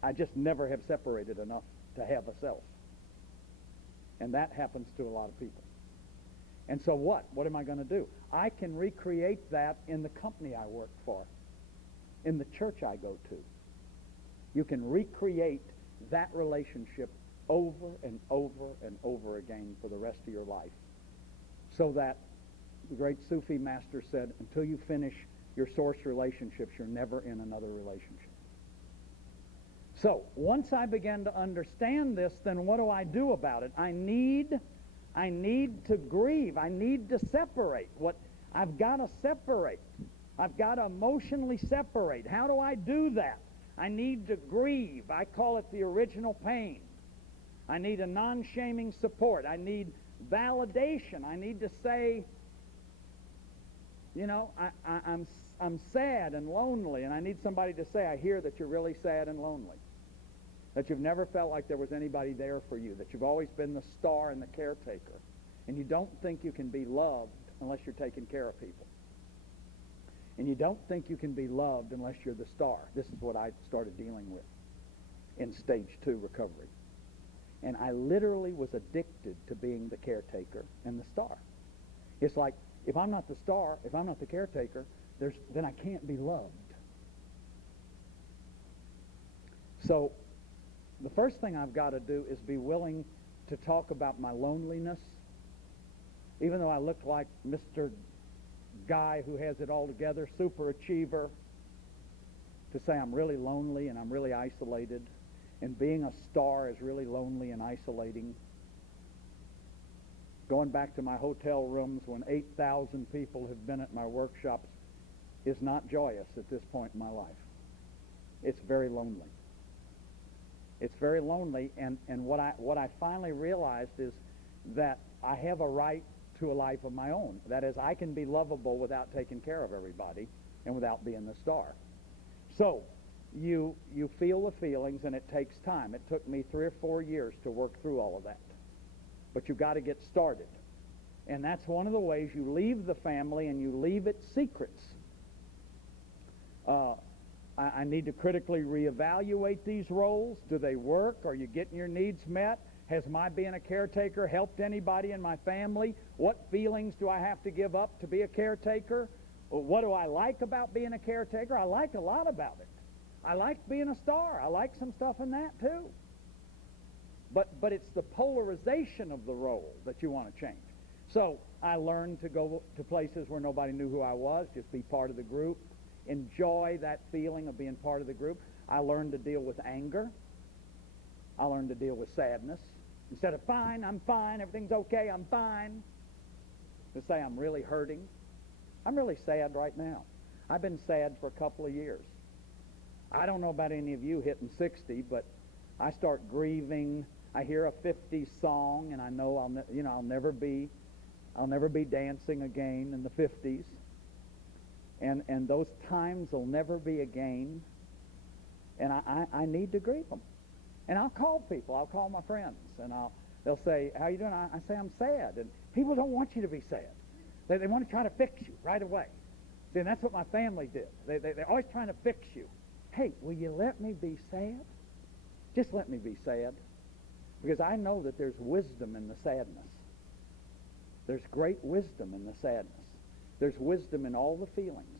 I just never have separated enough to have a self. And that happens to a lot of people. And so what? What am I going to do? I can recreate that in the company I work for, in the church I go to. You can recreate that relationship over and over and over again for the rest of your life. So that the great Sufi master said, until you finish your source relationships, you're never in another relationship. So once I began to understand this, then what do I do about it? I need to grieve. I need to separate. I've got to separate. I've got to emotionally separate. How do I do that? I need to grieve. I call it the original pain. I need a non-shaming support. I need validation. I need to say, I'm sad and lonely, and I need somebody to say, I hear that you're really sad and lonely, that you've never felt like there was anybody there for you, that you've always been the star and the caretaker, and you don't think you can be loved unless you're taking care of people. And you don't think you can be loved unless you're the star. This is what I started dealing with in stage 2 recovery. And I literally was addicted to being the caretaker and the star. It's like, if I'm not the star, if I'm not the caretaker, then I can't be loved. So the first thing I've got to do is be willing to talk about my loneliness. Even though I look like Mr. Guy who has it all together, super achiever, to say I'm really lonely and I'm really isolated, and being a star is really lonely and isolating. Going back to my hotel rooms when 8,000 people have been at my workshops is not joyous at this point in my life. It's very lonely. It's very lonely, and what I finally realized is that I have a right to a life of my own. That is, I can be lovable without taking care of everybody and without being the star. So you feel the feelings, and it takes time. It took me 3 or 4 years to work through all of that. But you've got to get started. And that's one of the ways you leave the family, and you leave its secrets. I need to critically reevaluate these roles. Do they work? Are you getting your needs met? Has my being a caretaker helped anybody in my family? What feelings do I have to give up to be a caretaker? What do I like about being a caretaker? I like a lot about it. I like being a star. I like some stuff in that too. But it's the polarization of the role that you want to change. So I learned to go to places where nobody knew who I was, just be part of the group, enjoy that feeling of being part of the group. I learned to deal with anger. I learned to deal with sadness. Instead of fine, I'm fine, everything's okay, I'm fine, to say I'm really hurting. I'm really sad right now. I've been sad for a couple of years. I don't know about any of you hitting 60, but I start grieving. I hear a 50s song, and I know I'll never be dancing again in the 50s. And those times will never be again. And I need to grieve them. And I'll call people. I'll call my friends, and they'll say, "How you doing?" I say, "I'm sad." And people don't want you to be sad. They want to try to fix you right away. See, and that's what my family did. They're always trying to fix you. Hey, will you let me be sad? Just let me be sad. Because I know that there's wisdom in the sadness. There's great wisdom in the sadness. There's wisdom in all the feelings,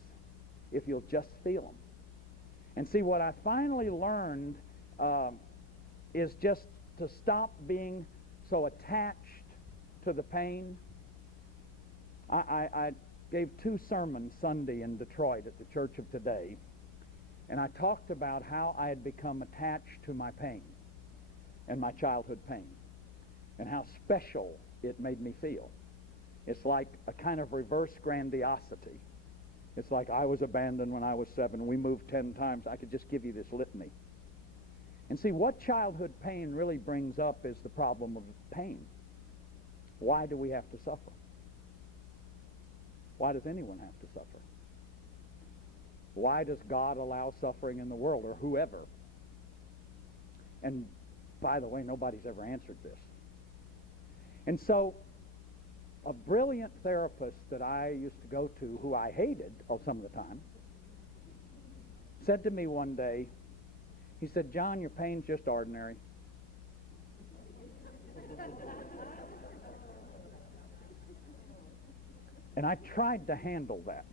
if you'll just feel them. And see, what I finally learned is just to stop being so attached to the pain. I gave 2 sermons Sunday in Detroit at the Church of Today, and I talked about how I had become attached to my pain and my childhood pain, and how special it made me feel. It's like a kind of reverse grandiosity. It's like I was abandoned when I was 7. We moved 10 times. I could just give you this litany. And see, what childhood pain really brings up is the problem of pain. Why do we have to suffer? Why does anyone have to suffer? Why does God allow suffering in the world, or whoever? And by the way, nobody's ever answered this. And so a brilliant therapist that I used to go to, who I hated some of the time, said to me one day, he said, "John, your pain's just ordinary." And I tried to handle that.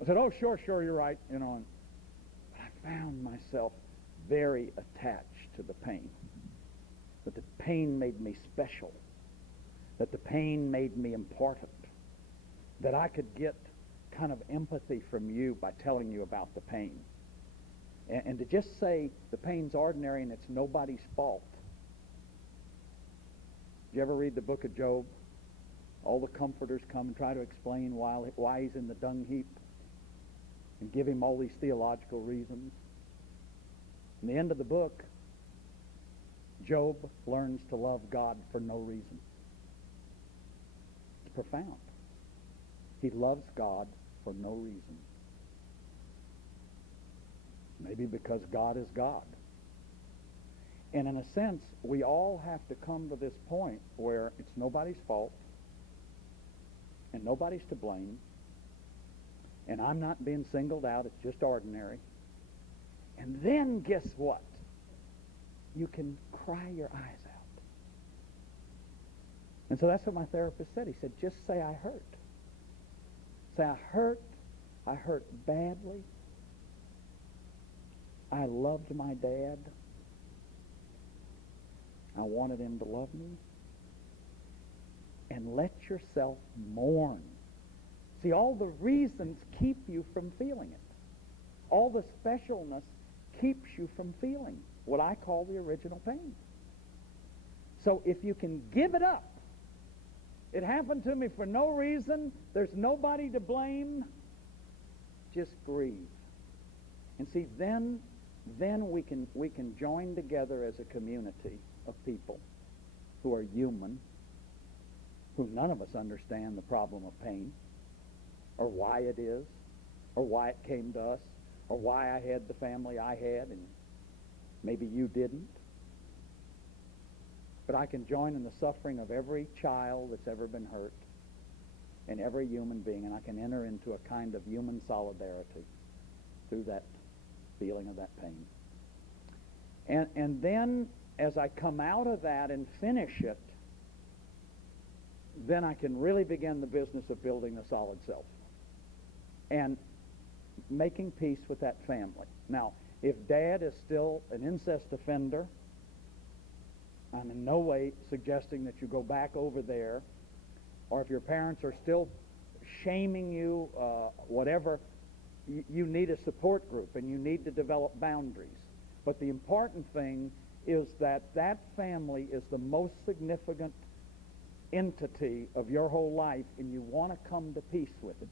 I said, "Oh, sure, you're right." And I found myself very attached to the pain. That the pain made me special. That the pain made me important. That I could get kind of empathy from you by telling you about the pain. And to just say the pain's ordinary and it's nobody's fault. Did you ever read the book of Job? All the comforters come and try to explain why he's in the dung heap and give him all these theological reasons. In the end of the book, Job learns to love God for no reason. It's profound. He loves God for no reason. Maybe because God is God. And in a sense, we all have to come to this point where it's nobody's fault and nobody's to blame, and I'm not being singled out, it's just ordinary. And then guess what? You can cry your eyes out. And so that's what my therapist said. He said, just say I hurt. Say I hurt badly. I loved my dad. I wanted him to love me. And let yourself mourn. See, all the reasons keep you from feeling it. All the specialness keeps you from feeling what I call the original pain. So if you can give it up, it happened to me for no reason, there's nobody to blame, just grieve. And see, then we can join together as a community of people who are human, who none of us understand the problem of pain, or why it is, or why it came to us, or why I had the family I had, and maybe you didn't. But I can join in the suffering of every child that's ever been hurt, and every human being, and I can enter into a kind of human solidarity through that feeling of that pain. And then, as I come out of that and finish it, then I can really begin the business of building the solid self and making peace with that family. Now, if Dad is still an incest offender, I'm in no way suggesting that you go back over there, or if your parents are still shaming you, whatever, you need a support group and you need to develop boundaries. But the important thing is that that family is the most significant entity of your whole life, and you want to come to peace with it.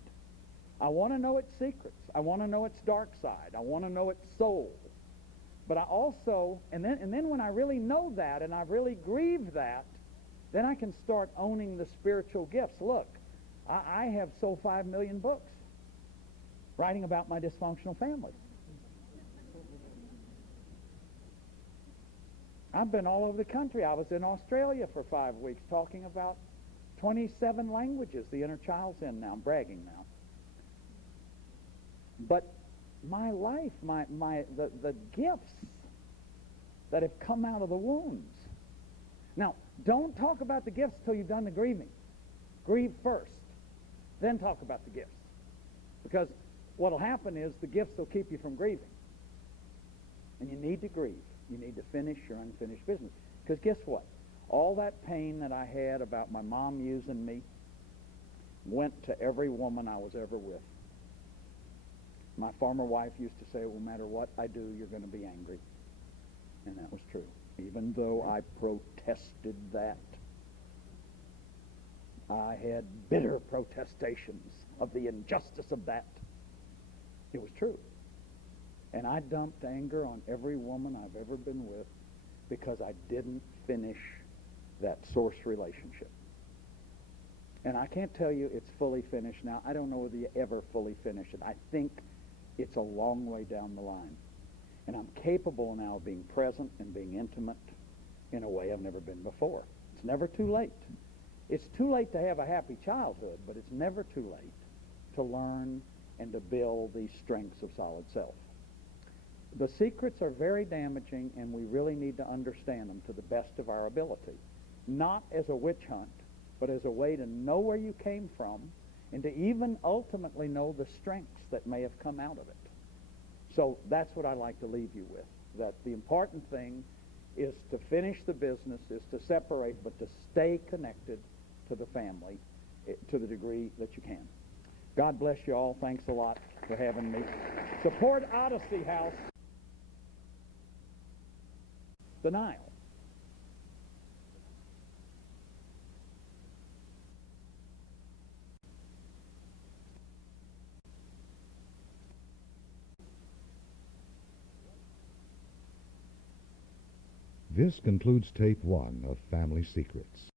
I want to know its secrets. I want to know its dark side. I want to know its soul. But I also, and then when I really know that and I really grieve that, then I can start owning the spiritual gifts. Look, I have sold 5 million books writing about my dysfunctional family. I've been all over the country. I was in Australia for 5 weeks talking about 27 languages the inner child's in now. I'm bragging now. But my life, the gifts that have come out of the wounds. Now, don't talk about the gifts till you've done the grieving. Grieve first, then talk about the gifts. Because what will happen is the gifts will keep you from grieving. And you need to grieve. You need to finish your unfinished business. Because guess what? All that pain that I had about my mom using me went to every woman I was ever with. My former wife used to say, no matter what I do, you're going to be angry. And that was true. Even though I protested that. I had bitter protestations of the injustice of that. It was true. And I dumped anger on every woman I've ever been with because I didn't finish that source relationship. And I can't tell you it's fully finished now. I don't know whether you ever fully finish it. I think it's a long way down the line. And I'm capable now of being present and being intimate in a way I've never been before. It's never too late. It's too late to have a happy childhood, but it's never too late to learn and to build these strengths of solid self. The secrets are very damaging, and we really need to understand them to the best of our ability. Not as a witch hunt, but as a way to know where you came from and to even ultimately know the strengths that may have come out of it. So that's what I like to leave you with, that the important thing is to finish the business, is to separate, but to stay connected to the family to the degree that you can. God bless you all. Thanks a lot for having me. Support Odyssey House, the Nile. This concludes tape 1 of Family Secrets.